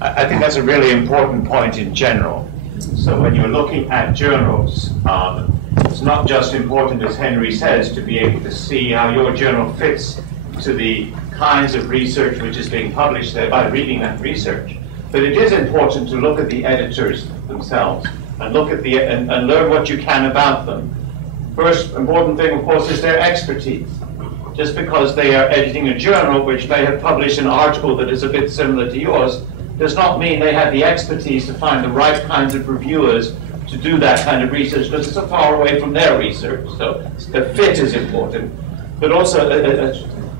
I think that's a really important point in general. So when you're looking at journals, it's not just important, as Henry says, to be able to see how your journal fits to the kinds of research which is being published there by reading that research. But it is important to look at the editors themselves and look at and learn what you can about them. First important thing, of course, is their expertise. Just because they are editing a journal which may have published an article that is a bit similar to yours does not mean they have the expertise to find the right kinds of reviewers to do that kind of research, because it's so far away from their research. So the fit is important. But also,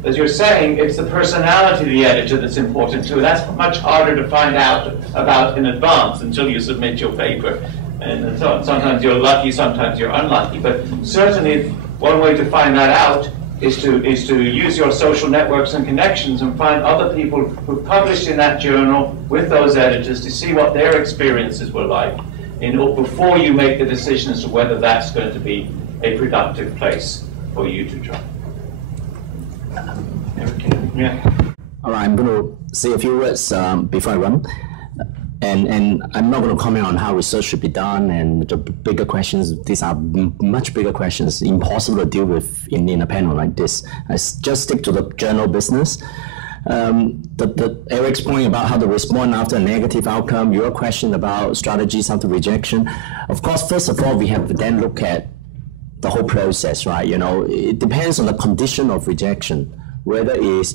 as you're saying, it's the personality of the editor that's important too. That's much harder to find out about in advance until you submit your paper. And so sometimes you're lucky, sometimes you're unlucky. But certainly one way to find that out is to use your social networks and connections and find other people who published in that journal with those editors to see what their experiences were like before you make the decision as to whether that's going to be a productive place for you to try. Yeah. All right, I'm going to say a few words before I run. And I'm not going to comment on how research should be done and the bigger questions. These are much bigger questions, impossible to deal with in a panel like this. I just stick to the journal business. Eric's point about how to respond after a negative outcome, your question about strategies after rejection. Of course, first of all, we have to then look at the whole process, right? You know, it depends on the condition of rejection, whether it's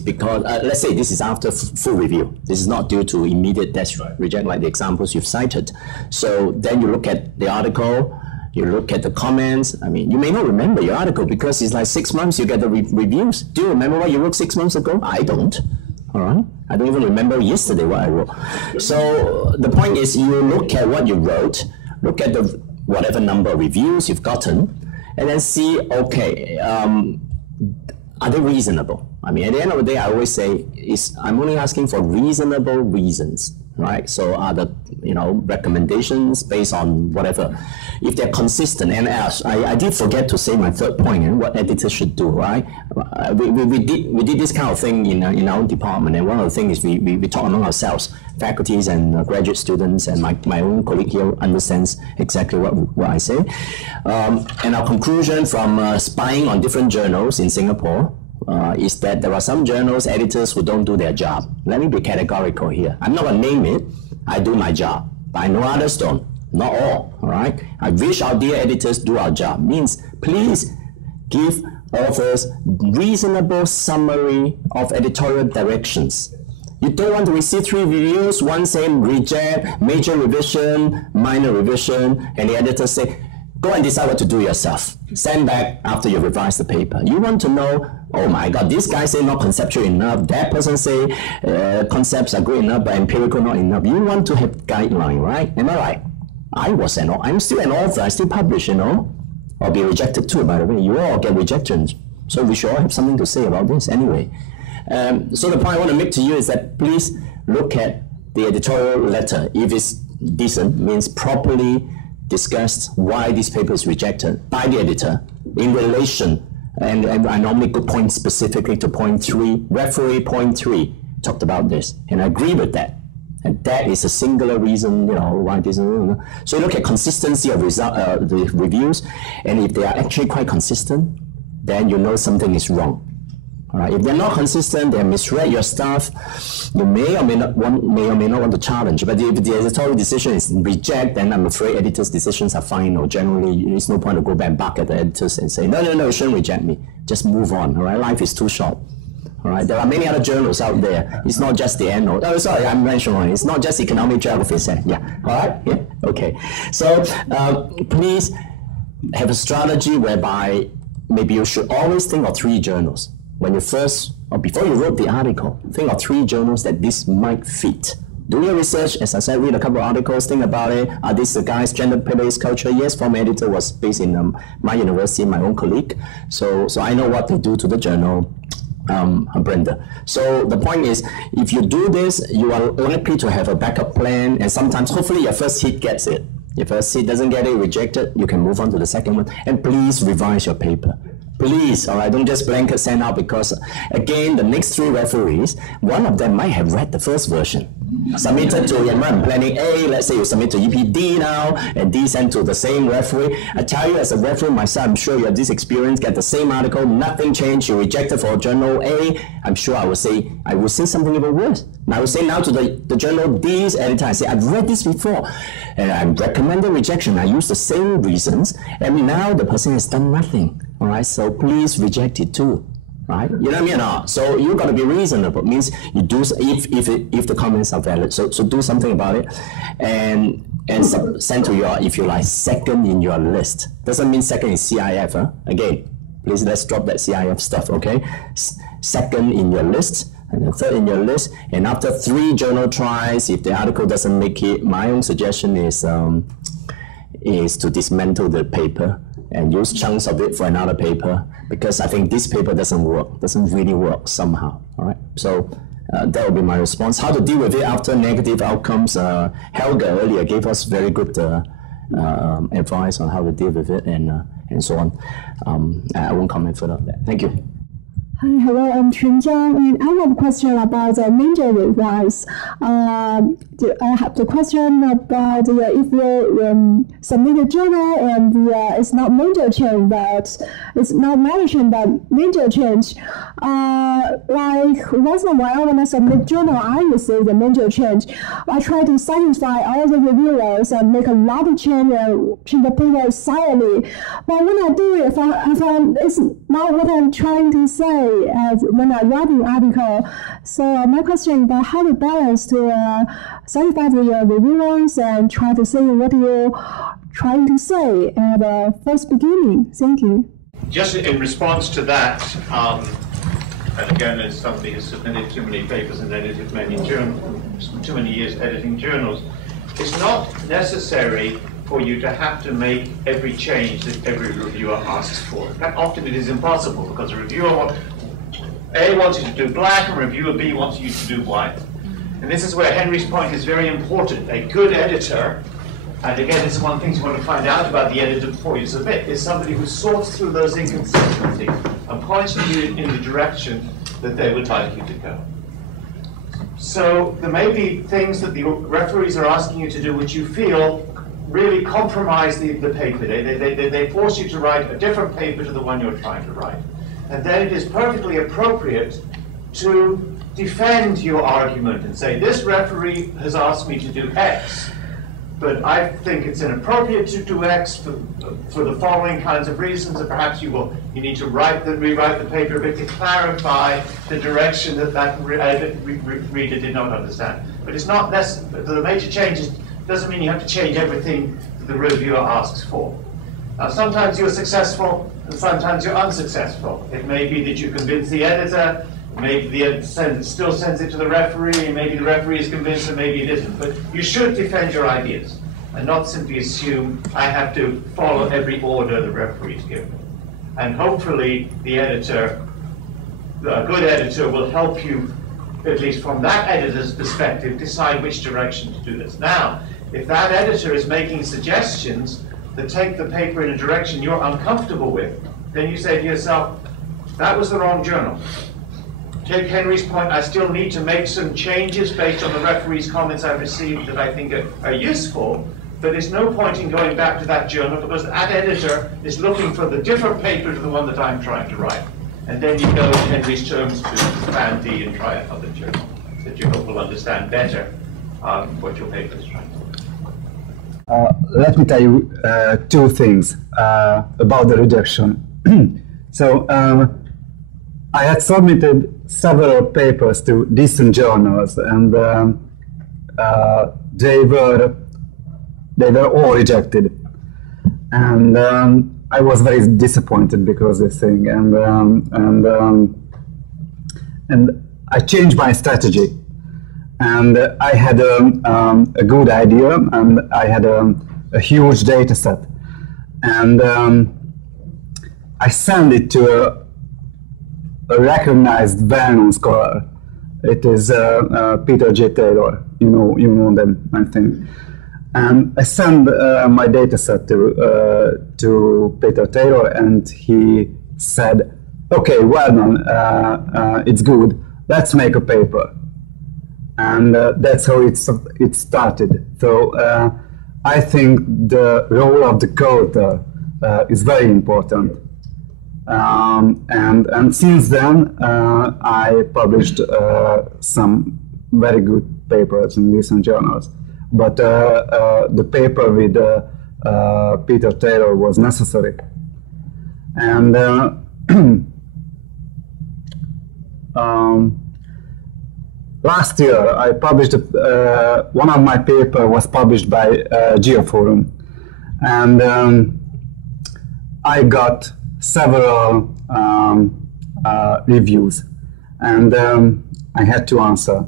because, let's say this is after full review. This is not due to immediate reject like the examples you've cited. So then you look at the article, you look at the comments. I mean, you may not remember your article because it's like 6 months you get the reviews. Do you remember what you wrote 6 months ago? I don't. All right? I don't even remember yesterday what I wrote. So the point is you look at what you wrote, look at the whatever number of reviews you've gotten, and then see, okay, are they reasonable? I mean, at the end of the day, I always say I'm only asking for reasonable reasons, right? So are the recommendations based on whatever, if they're consistent. And I did forget to say my third point and what editors should do, right? We did this kind of thing in our own department, and one of the things is we talk among ourselves, faculties and graduate students, and my own colleague here understands exactly what I say. And our conclusion from spying on different journals in Singapore is that there are some journals, editors who don't do their job. Let me be categorical here. I'm not going to name it. I do my job, but I know others don't. Not all right? I wish our dear editors do our job. Means please give authors reasonable summary of editorial directions. You don't want to receive 3 reviews, one saying reject, major revision, minor revision, and the editor say, go and decide what to do yourself. Send back after you revise the paper. You want to know, oh my God, this guy say not conceptual enough, that person say concepts are good enough, but empirical not enough. You want to have guideline, right? Am I right? I'm still an author, I still publish, you know. I'll be rejected too, by the way. You all get rejections. So we should all have something to say about this anyway. So the point I want to make to you is that please look at the editorial letter. If it's decent, means properly discussed why this paper is rejected by the editor in relation, and I normally go point specifically to point 3, referee point 3 talked about this, and I agree with that. And that is a singular reason, you know, why this. So you look at consistency of the reviews, and if they are actually quite consistent, then you know something is wrong. All right. If they're not consistent, they misread your stuff, you may or may not want to challenge. But if the editorial decision is reject, then I'm afraid editors' decisions are final. Generally, there's no point to go back and bark at the editors and say, no, you shouldn't reject me. Just move on. All right. Life is too short. All right. There are many other journals out there. It's not just the annual. Oh, sorry, I'm mentioning it's not just economic geography. Yeah. All right. Yeah. Okay. So please have a strategy whereby maybe you should always think of 3 journals. When you first, or before you wrote the article, think of 3 journals that this might fit. Do your research, as I said, read a couple of articles, think about it. Are these the guys, gender-based culture? Yes, former editor was based in my university, my own colleague. So I know what they do to the journal, Brenda. So the point is, if you do this, you are likely to have a backup plan, and sometimes, hopefully, your first hit gets it. If first hit doesn't get it, rejected, you can move on to the second one. And please revise your paper. Please, all right, don't just blanket send out, because again, the next 3 referees, one of them might have read the first version, submitted to environment planning A, let's say you submit to EPD now, and D sent to the same referee. I tell you, as a referee myself, I'm sure you have this experience, get the same article, nothing changed, you rejected for journal A, I'm sure I will say something even worse. And I will say now to the journal D's editor, I say, I've read this before, and I recommended rejection, I use the same reasons, and now the person has done nothing. All right, so please reject it too, right? You know what I mean? So you got to be reasonable. It means you do if the comments are valid. So do something about it, and send to your, if you like, second in your list. Doesn't mean second in CIF. Huh? Again, please let's drop that CIF stuff. Okay, second in your list. And the third in your list, and after 3 journal tries, if the article doesn't make it, my own suggestion is to dismantle the paper and use chunks of it for another paper, because I think this paper doesn't really work somehow. All right, so that will be my response. How to deal with it after negative outcomes? Helga earlier gave us very good advice on how to deal with it, and so on. I won't comment further on that. Thank you. Hi, hello, I'm Chen Zhang, and I have a question about the major revise. I have the question about if you submit a journal and it's not major change, but it's not minor change, but major change. Like once in a while when I submit journal, I receive the major change. I try to satisfy all the reviewers and make a lot of change and change the paper silently. But when I do it, I find it's not what I'm trying to say as when I write an article. So my question is about how to balance to satisfy the reviewers and try to say what you're trying to say at the first beginning. Thank you. Just in response to that, and again, as somebody who's submitted too many papers and edited many journals, too many years editing journals, it's not necessary for you to have to make every change that every reviewer asks for. In fact, often it is impossible, because a reviewer A wants you to do black and reviewer B wants you to do white. And this is where Henry's point is very important. A good editor, and again, this is one of the things you want to find out about the editor before you submit, is somebody who sorts through those inconsistencies and points you in the direction that they would like you to go. So there may be things that the referees are asking you to do which you feel really compromise the paper. They force you to write a different paper to the one you're trying to write. And then it is perfectly appropriate to defend your argument and say, this referee has asked me to do X, but I think it's inappropriate to do X for the following kinds of reasons, and perhaps you need to rewrite the paper a bit to clarify the direction that reader did not understand. But it's not necessary. The major changes doesn't mean you have to change everything that the reviewer asks for. Now, sometimes you're successful, and sometimes you're unsuccessful. It may be that you convince the editor, maybe the editor still sends it to the referee, and maybe the referee is convinced, and maybe it isn't. But you should defend your ideas, and not simply assume I have to follow every order the referee's given. And hopefully the editor, a good editor, will help you, at least from that editor's perspective, decide which direction to do this. Now, if that editor is making suggestions that take the paper in a direction you're uncomfortable with, then you say to yourself, that was the wrong journal. Take Henry's point, I still need to make some changes based on the referee's comments I've received that I think are useful, but there's no point in going back to that journal because that editor is looking for the different paper to the one that I'm trying to write. And then you go in Henry's terms to Plan D and try another journal that you hope will understand better what your paper is trying to do. Let me tell you two things about the rejection. So I had submitted several papers to decent journals, and they were all rejected. And I was very disappointed because of this thing, and I changed my strategy. And I had a good idea, and I had a huge data set. And I sent it to a recognized, well-known scholar. It is Peter J. Taylor. You know them, I think. And I sent my data set to Peter Taylor, and he said, "Okay, well done. It's good. Let's make a paper." And that's how it started. So I think the role of the co-author is very important. And since then, I published some very good papers in decent journals. But the paper with Peter Taylor was necessary. And last year, I published one of my papers was published by Geoforum, and I got several reviews, and I had to answer.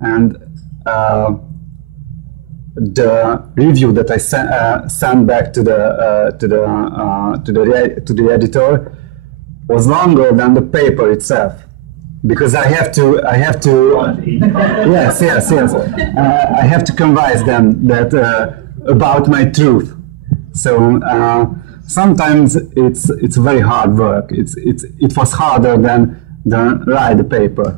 And the review that I sent back to the editor was longer than the paper itself, because I have to yes. I have to convince them that about my truth. So sometimes it's very hard work. It was harder than write the paper.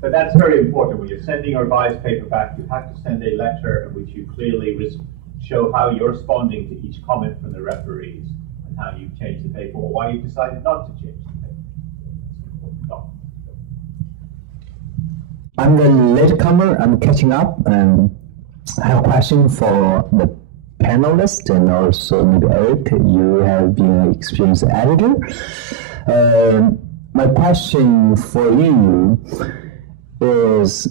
But that's very important. When you're sending a revised paper back, you have to send a letter in which you clearly show how you're responding to each comment from the referees and how you've changed the paper or why you've decided not to change the paper. I'm the latecomer. I'm catching up, and I have a question for the panelists and also maybe Eric. You have been an experienced editor. My question for you is,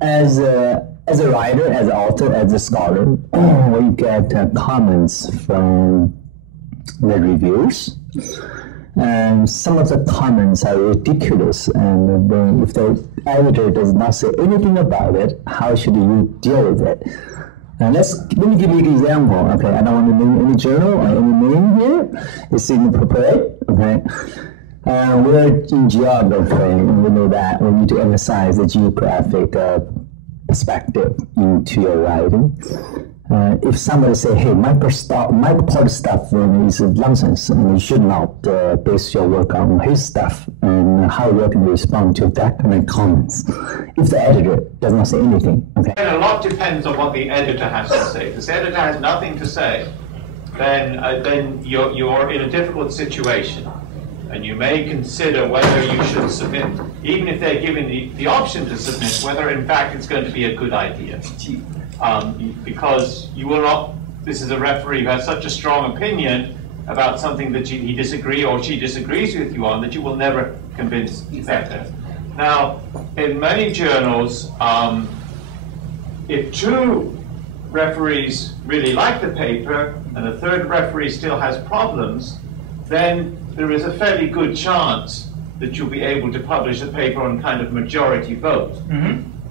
as a writer, as an author, as a scholar, when you get comments from the reviewers, and some of the comments are ridiculous, and then if the editor does not say anything about it, how should you deal with it? And let me give you an example. Okay, I don't want to name any journal or any name here. It's inappropriate. Okay. We're in geography, and we know that we need to emphasize the geographic perspective into your writing. If somebody say, "Hey, Mei-Po stuff is nonsense, and you should not base your work on his stuff," and how you can respond to that kind of comments if the editor does not say anything? Okay. And a lot depends on what the editor has to say. If this editor has nothing to say, then you're in a difficult situation. And you may consider whether you should submit, even if they're given the option to submit, whether in fact it's going to be a good idea. Because you will not, this is a referee who has such a strong opinion about something that he disagrees or she disagrees with you on that you will never convince better. Now, in many journals, if two referees really like the paper and the third referee still has problems, then there is a fairly good chance that you'll be able to publish a paper on kind of majority vote.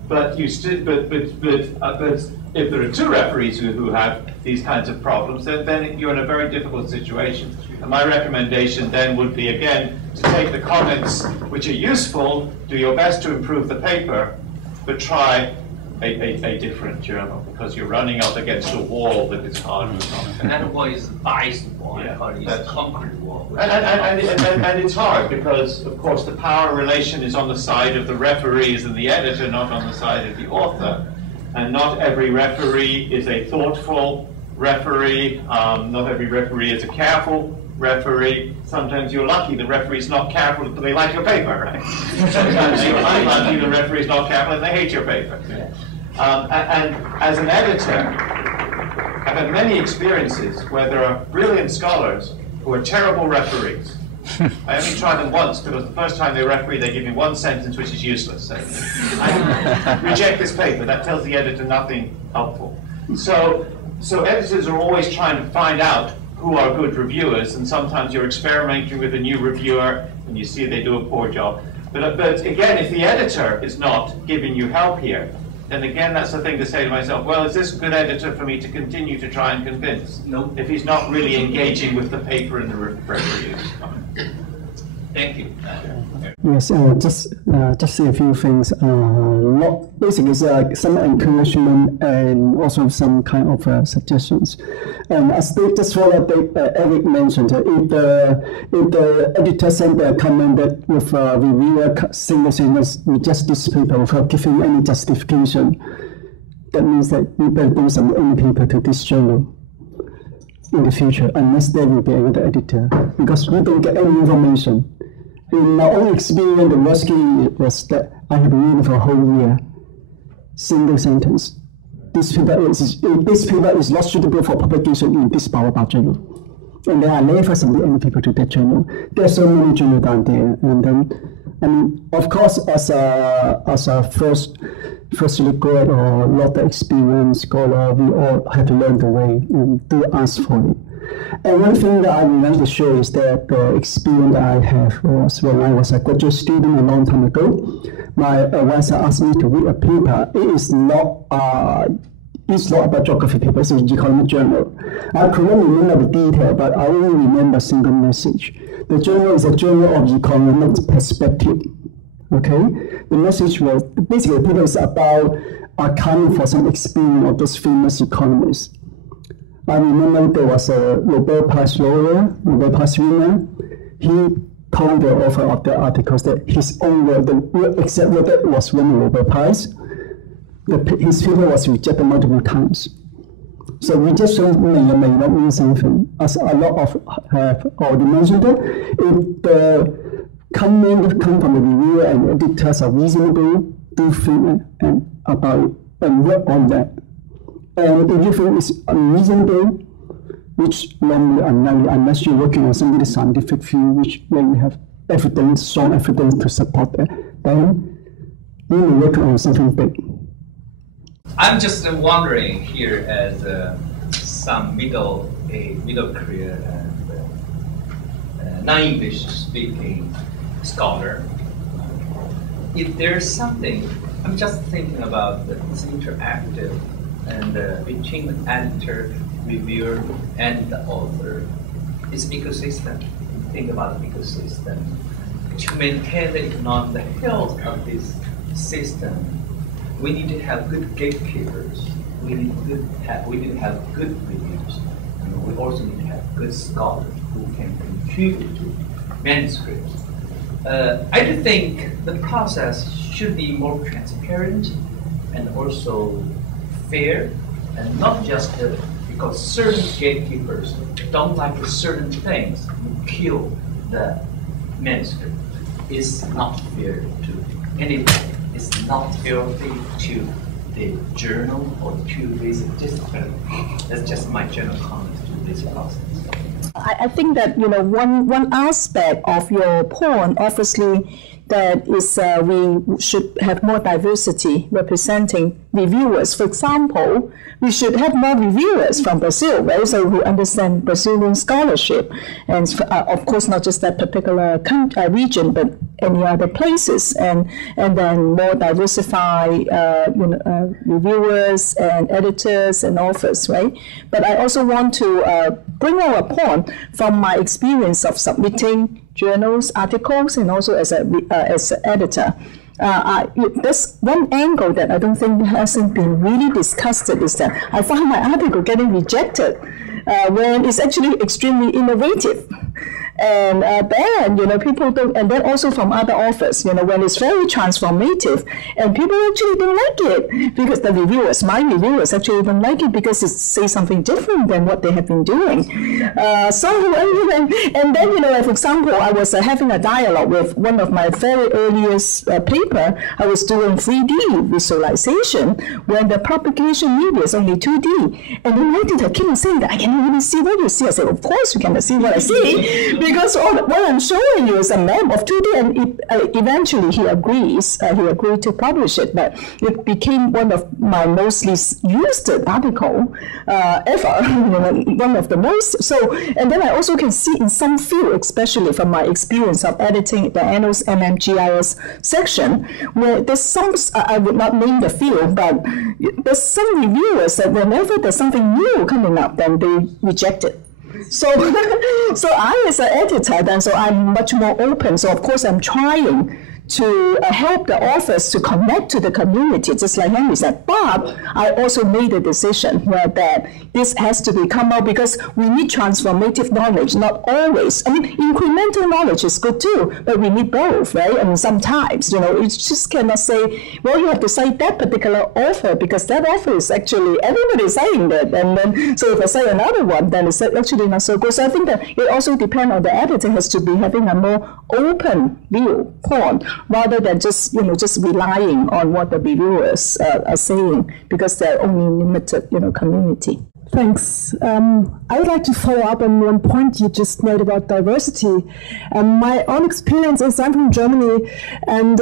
But you still, but if there are two referees who have these kinds of problems, then you're in a very difficult situation. And my recommendation then would be, again, to take the comments which are useful, do your best to improve the paper, but try a different journal, because you're running up against a wall that is hard to stop. And that wall is a biased wall, it's a concrete wall. And it's hard because, of course, the power relation is on the side of the referees and the editor, not on the side of the author. And not every referee is a thoughtful referee. Not every referee is a careful referee. Sometimes you're lucky the referee's not careful, but they like your paper, right? Sometimes you're unlucky the referee's not careful and they hate your paper. And as an editor, I've had many experiences where there are brilliant scholars who are terrible referees. I only tried them once because the first time they referee, they give me one sentence which is useless. So I reject this paper. That tells the editor nothing helpful. So editors are always trying to find out who are good reviewers, and sometimes you're experimenting with a new reviewer and you see they do a poor job. But again, if the editor is not giving you help here, then again, that's the thing to say to myself, well, is this a good editor for me to continue to try and convince? No. If he's not really engaging with the paper and the reviews. Thank you. Yes, just say a few things. Basically, some encouragement and also some kind of suggestions. And as they just follow what Eric mentioned, if the editor sent a comment that with reviewer single sentence reject this paper without giving any justification, that means that we better do some any paper to this journal in the future, unless they will be able to editor, because we don't get any information. In my own experience, the worst case was that I have been reading for a whole year, single sentence. This paper is not suitable for publication in this power journal. And then I never submit any paper to that journal. There are so many journals down there. And then, I mean, of course, as a first grad or lot of experience scholar, we all have to learn the way and do ask for it. And one thing that I would like to show is that the experience that I have was when I was a graduate student a long time ago. My advisor asked me to read a paper. It's not about geography paper, it's an economic journal. I couldn't remember the detail, but I only remember a single message. The journal is a journal of economic perspective. Okay? The message was, basically the paper is about accounting for some experience of those famous economists. I remember there was a Nobel Prize laureate, Nobel Prize winner. He told the author of the articles that his own work, the exact word that was won the Nobel Prize, his paper was rejected multiple times. So rejection may or may not mean something. As a lot of have already mentioned, if the comment come from the reviewer and editors are reasonable, do think about it and work on that. And if you think it's unreasonable, which normally unlikely unless you're working on some really scientific field, which where you have evidence, strong evidence to support that, then you will work on something big. I'm just wondering here as some middle career and non-English speaking scholar, if there's something, I'm just thinking about this interactive and between the editor, reviewer, and the author, it's ecosystem. Think about the ecosystem. To maintain the economic health of this system, we need to have good gatekeepers. We need to have good reviews, and we also need to have good scholars who can contribute to manuscripts. I do think the process should be more transparent and also fair, and not just because certain gatekeepers don't like certain things, you kill the manuscript. It's not fair to anybody. It's not healthy to the journal or to this discipline. That's just my general comment to this process. I think that one aspect of your point, obviously, that is we should have more diversity representing reviewers. For example, we should have more reviewers from Brazil, right? So who understand Brazilian scholarship, and of course not just that particular region, but any other places, and then more diversified reviewers and editors and authors, right? But I also want to bring out a point from my experience of submitting journals, articles, and also as an editor. There's one angle that I don't think hasn't been really discussed is that I find my article getting rejected when it's actually extremely innovative. And then, people don't, and then also from other authors, when it's very transformative, and people actually don't like it because my reviewers actually don't like it because it says something different than what they have been doing. And then, for example, I was having a dialogue with one of my very earliest paper. I was doing 3D visualization when the propagation media is only 2D. And then later, I keep on saying that I cannot really see what you see. I said, of course you cannot see what I see. Because what I'm showing you is a map of 2D, and eventually he agrees. He agreed to publish it, but it became one of my mostly used article ever, one of the most. So, and then I also can see in some field, especially from my experience of editing the Annals MMGIS section, where there's some, I would not name the field, but there's some reviewers that whenever there's something new coming up, then they reject it. So I as an editor then, so I'm much more open. So of course I'm trying to help the authors to connect to the community, just like Henry said. But I also made a decision that this has to come out because we need transformative knowledge, not always. I mean, incremental knowledge is good too, but we need both, right? I mean, sometimes, you just cannot say, well, you have to cite that particular author because that author is actually, everybody's saying that. And then, so if I say another one, then it's actually not so good. So I think that it also depends on the editor has to be having a more open viewpoint, rather than just relying on what the reviewers are saying because they're only limited community. Thanks. I would like to follow up on one point you just made about diversity. My own experience is I'm from Germany, and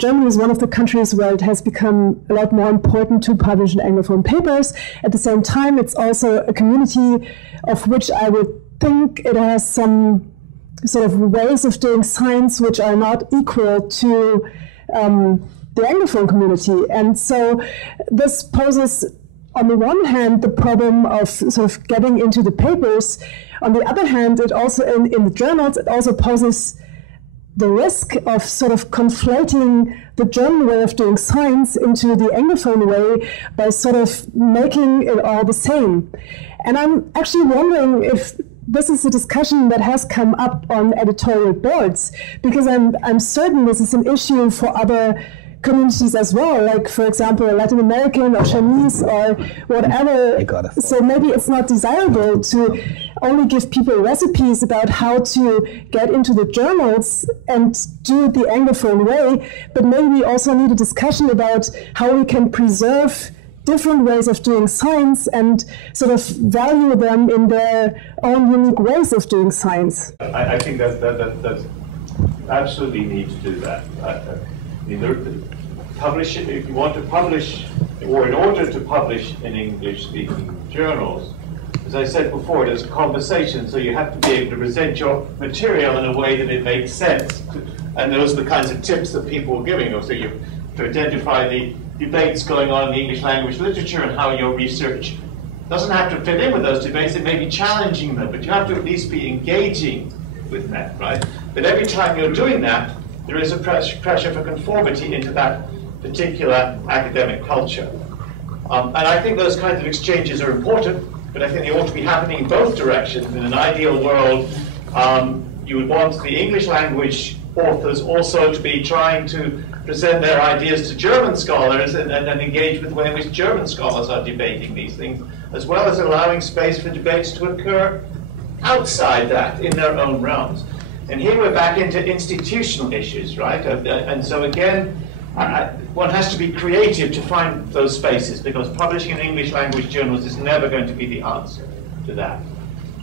Germany is one of the countries where it has become a lot more important to publish in Anglophone papers. At the same time, it's also a community of which I would think it has some sort of ways of doing science which are not equal to the Anglophone community. And so this poses, on the one hand, the problem of sort of getting into the papers. On the other hand, it also, in the journals, it also poses the risk of sort of conflating the German way of doing science into the Anglophone way by sort of making it all the same. And I'm actually wondering if this is a discussion that has come up on editorial boards, because I'm certain this is an issue for other communities as well, like, for example, Latin American or Chinese or whatever. So maybe it's not desirable to only give people recipes about how to get into the journals and do it the Anglophone way, but maybe we also need a discussion about how we can preserve different ways of doing science and sort of value them in their own unique ways of doing science. I think that's absolutely need to do that. Publish it, if you want to publish, or in order to publish in English-speaking journals, as I said before, there's a conversation, so you have to be able to present your material in a way that it makes sense. And those are the kinds of tips that people are giving. So you to identify the debates going on in the English language literature and how your research doesn't have to fit in with those debates. It may be challenging them, but you have to at least be engaging with that, right? But every time you're doing that, there is a pressure for conformity into that particular academic culture. And I think those kinds of exchanges are important, but I think they ought to be happening in both directions. In an ideal world, you would want the English language authors also to be trying to present their ideas to German scholars and engage with the way in which German scholars are debating these things, as well as allowing space for debates to occur outside that, in their own realms. And here we're back into institutional issues, right? And so again, one has to be creative to find those spaces, because publishing in English language journals is never going to be the answer to that.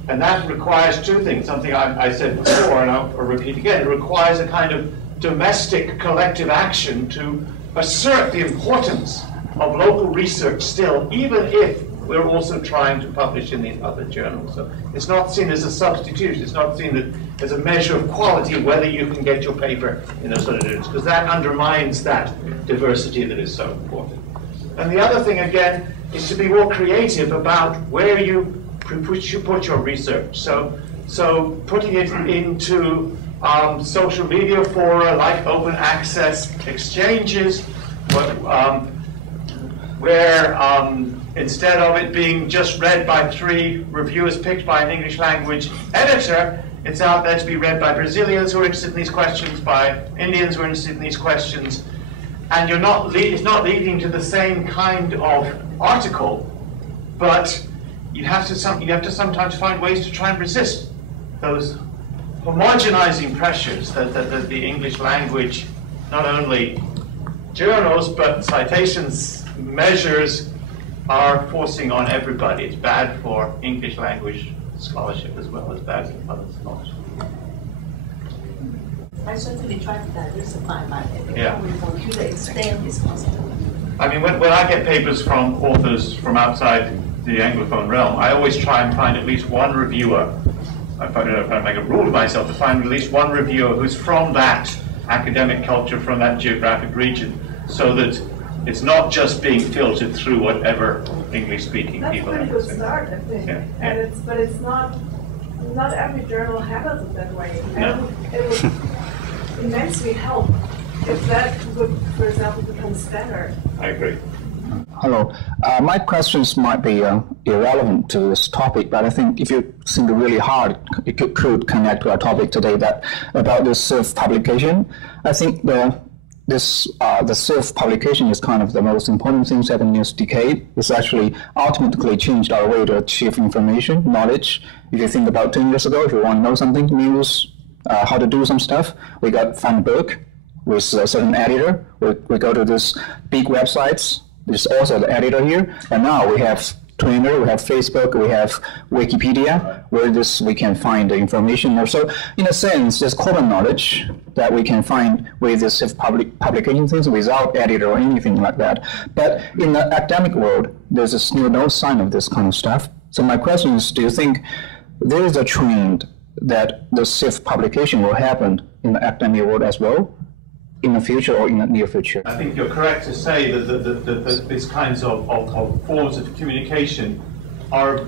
And that requires two things, something I said before, and I'll repeat again. It requires a kind of domestic collective action to assert the importance of local research still, even if we're also trying to publish in these other journals. So it's not seen as a substitute, it's not seen as a measure of quality of whether you can get your paper in those other journals, because that undermines that diversity that is so important. And the other thing, again, is to be more creative about where you put your research. So putting it into social media fora like open access exchanges, where instead of it being just read by 3 reviewers picked by an English language editor, it's out there to be read by Brazilians who are interested in these questions, by Indians who are interested in these questions, and it's not leading to the same kind of article, but you have to sometimes find ways to try and resist those homogenizing pressures that the English language, not only journals, but citations, measures, are forcing on everybody. It's bad for English language scholarship as well as bad for other scholarship. I certainly try to diversify my editorial to the extent it's possible. I mean, when I get papers from authors from outside the Anglophone realm, I always try and find at least one reviewer. I make a rule of myself to find at least one reviewer who's from that academic culture, from that geographic region, so that it's not just being filtered through whatever English-speaking people have. That's a pretty good start, I think. Yeah. And but it's not every journal handles it that way. No. It would immensely help if that would, for example, become standard. I agree. Hello. My questions might be irrelevant to this topic, but I think if you think really hard, it could connect to our topic today about this self-publication. I think the self-publication is kind of the most important thing in this decade. It's actually ultimately changed our way to achieve information, knowledge. If you think about 10 years ago, if you want to know something, news, how to do some stuff, we got find a book with a certain editor. We go to these big websites. There's also the editor here, and now we have Twitter, we have Facebook, we have Wikipedia, where we can find the information. Also, in a sense, there's common knowledge that we can find with this publication things without editor or anything like that. But in the academic world, there's still no sign of this kind of stuff. So my question is, do you think there is a trend that the self-publication will happen in the academic world as well, in the future or in the near future? I think you're correct to say that these kinds of forms of communication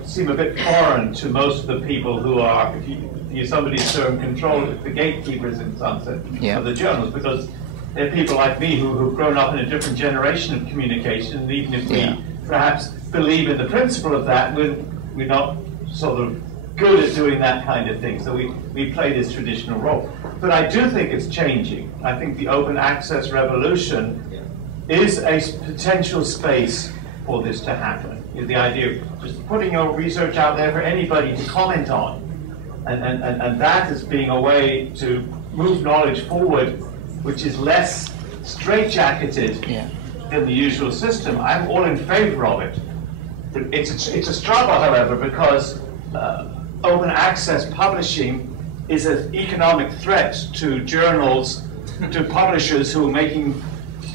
seem a bit foreign to most of the people who are, if you use somebody's term, the gatekeepers in some sense of the journals, because they're people like me who've grown up in a different generation of communication, and even if we perhaps believe in the principle of that, we're not sort of good at doing that kind of thing. So we play this traditional role. But I do think it's changing. I think the open access revolution is a potential space for this to happen. The idea of just putting your research out there for anybody to comment on. And that as being a way to move knowledge forward, which is less straitjacketed than the usual system. I'm all in favor of it. But it's a struggle, however, because open access publishing is an economic threat to journals, to publishers who are making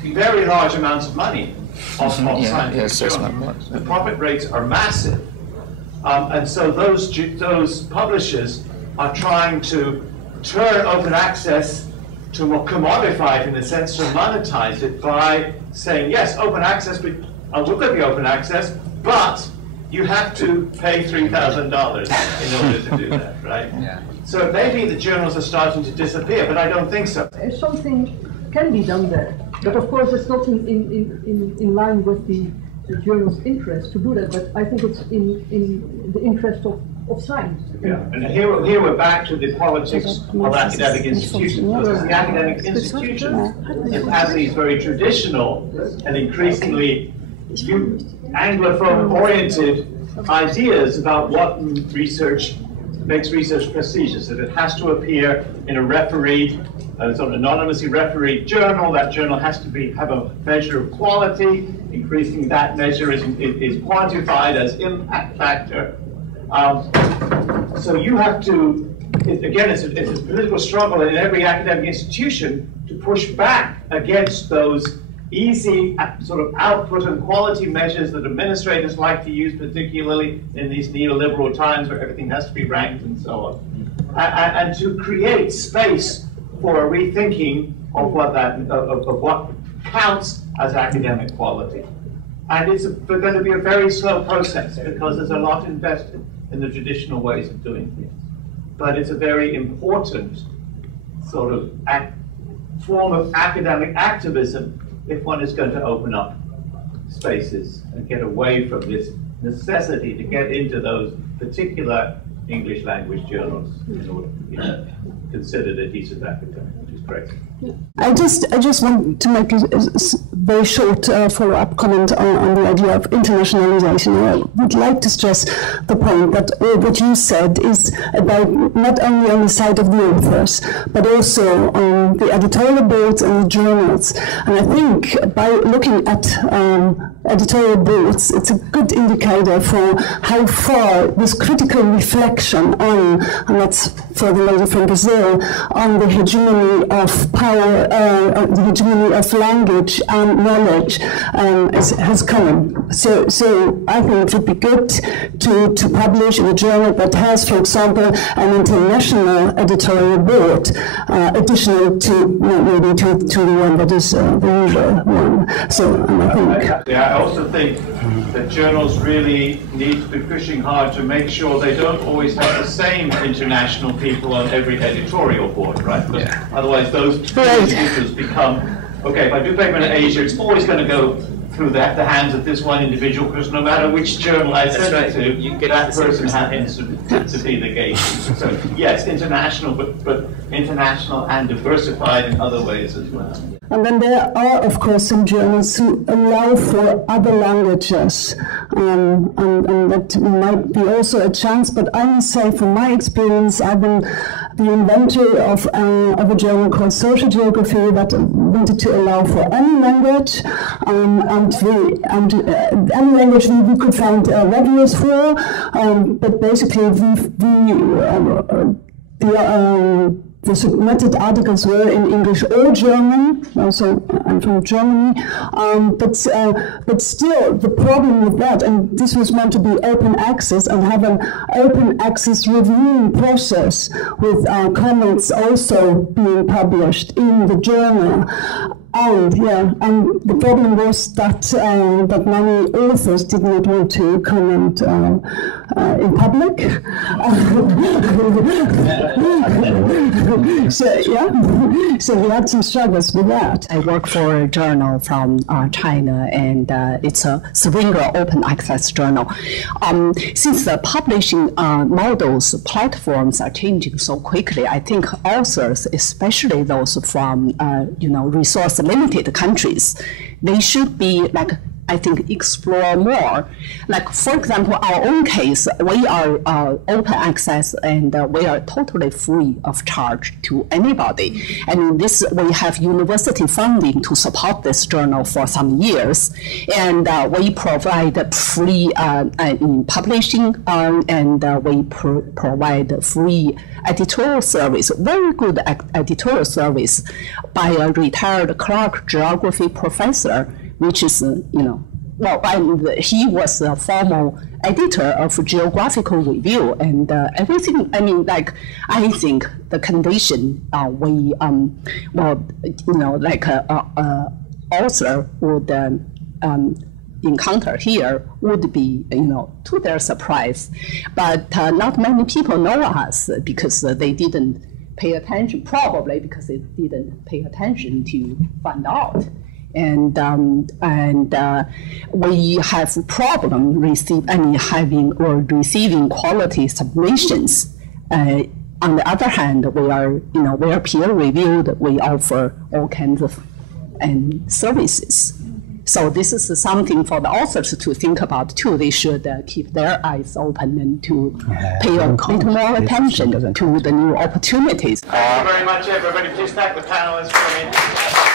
very large amounts of money off scientific journals. The profit rates are massive. And so those publishers are trying to turn open access to more commodify it, in a sense, to monetize it by saying, yes, open access, we're going to be open access, but you have to pay $3,000 in order to do that, right? Yeah. So maybe the journals are starting to disappear, but I don't think so. Something can be done there, but of course it's not in line with the journal's interest to do that, but I think it's in the interest of of time. Yeah, and here we're back to the politics of academic institutions, because the academic institutions have these very traditional and increasingly Anglophone-oriented ideas about what research makes research prestigious, that it has to appear in a refereed, sort of anonymously refereed journal. That journal has to have a measure of quality. Increasingly, that measure is quantified as impact factor. So you have to, again, it's a political struggle in every academic institution to push back against those easy sort of output and quality measures that administrators like to use, particularly in these neoliberal times where everything has to be ranked and so on. And to create space for a rethinking of what counts as academic quality. And it's going to be a very slow process because there's a lot invested in the traditional ways of doing things. But it's a very important sort of form of academic activism if one is going to open up spaces and get away from this necessity to get into those particular English language journals in order to be considered a decent academic, which is great. I just want to make a very short follow-up comment on the idea of internationalization. I would like to stress the point that what you said is about not only on the side of the authors, but also on the editorial boards and the journals. And I think by looking at editorial boards, it's a good indicator for how far this critical reflection on, and that's for the lady from Brazil, on the hegemony of power, the hegemony of language and knowledge has come. So I think it would be good to publish a journal that has, for example, an international editorial board, additional to maybe to the one that is the usual one. So I think. Yeah, I also think that journals really need to be pushing hard to make sure they don't always have the same international people on every editorial board, right? Because otherwise those individuals become, okay, if I do paper in Asia, it's always going to go through the hands of this one individual, because no matter which journal I send it to, that person happens to be the gatekeeper. So yes, international, but international and diversified in other ways as well. And then there are, of course, some journals who allow for other languages, and that might be also a chance. But I must say, from my experience, I've been the inventor of a journal called Social Geography that wanted to allow for any language, and any language we could find reviewers for. But basically, the submitted articles were in English or German. Also, I'm from Germany. But still, the problem with that, and this was meant to be open access and have an open access reviewing process with comments also being published in the journal. And the problem was that that many authors did not want to comment in public. So we had some struggles with that. I work for a journal from China, and it's a Springer open access journal. Since the publishing models, platforms are changing so quickly, I think authors, especially those from resource limited countries, they should be I think explore more. Like, for example, our own case, we are open access and we are totally free of charge to anybody. And this, we have university funding to support this journal for some years. And we provide free publishing and we provide free editorial service, very good editorial service by a retired Clark geography professor, which is, he was a former editor of Geographical Review and everything. I think the condition author would encounter here would be, to their surprise. But not many people know us because they didn't pay attention, probably because they didn't pay attention to find out. And we have problem having or receiving quality submissions. On the other hand, we are peer reviewed. We offer all kinds of services. So this is something for the authors to think about too. They should keep their eyes open and to pay a little more attention to the new opportunities. Thank you very much, everybody. Please thank the panelists for me.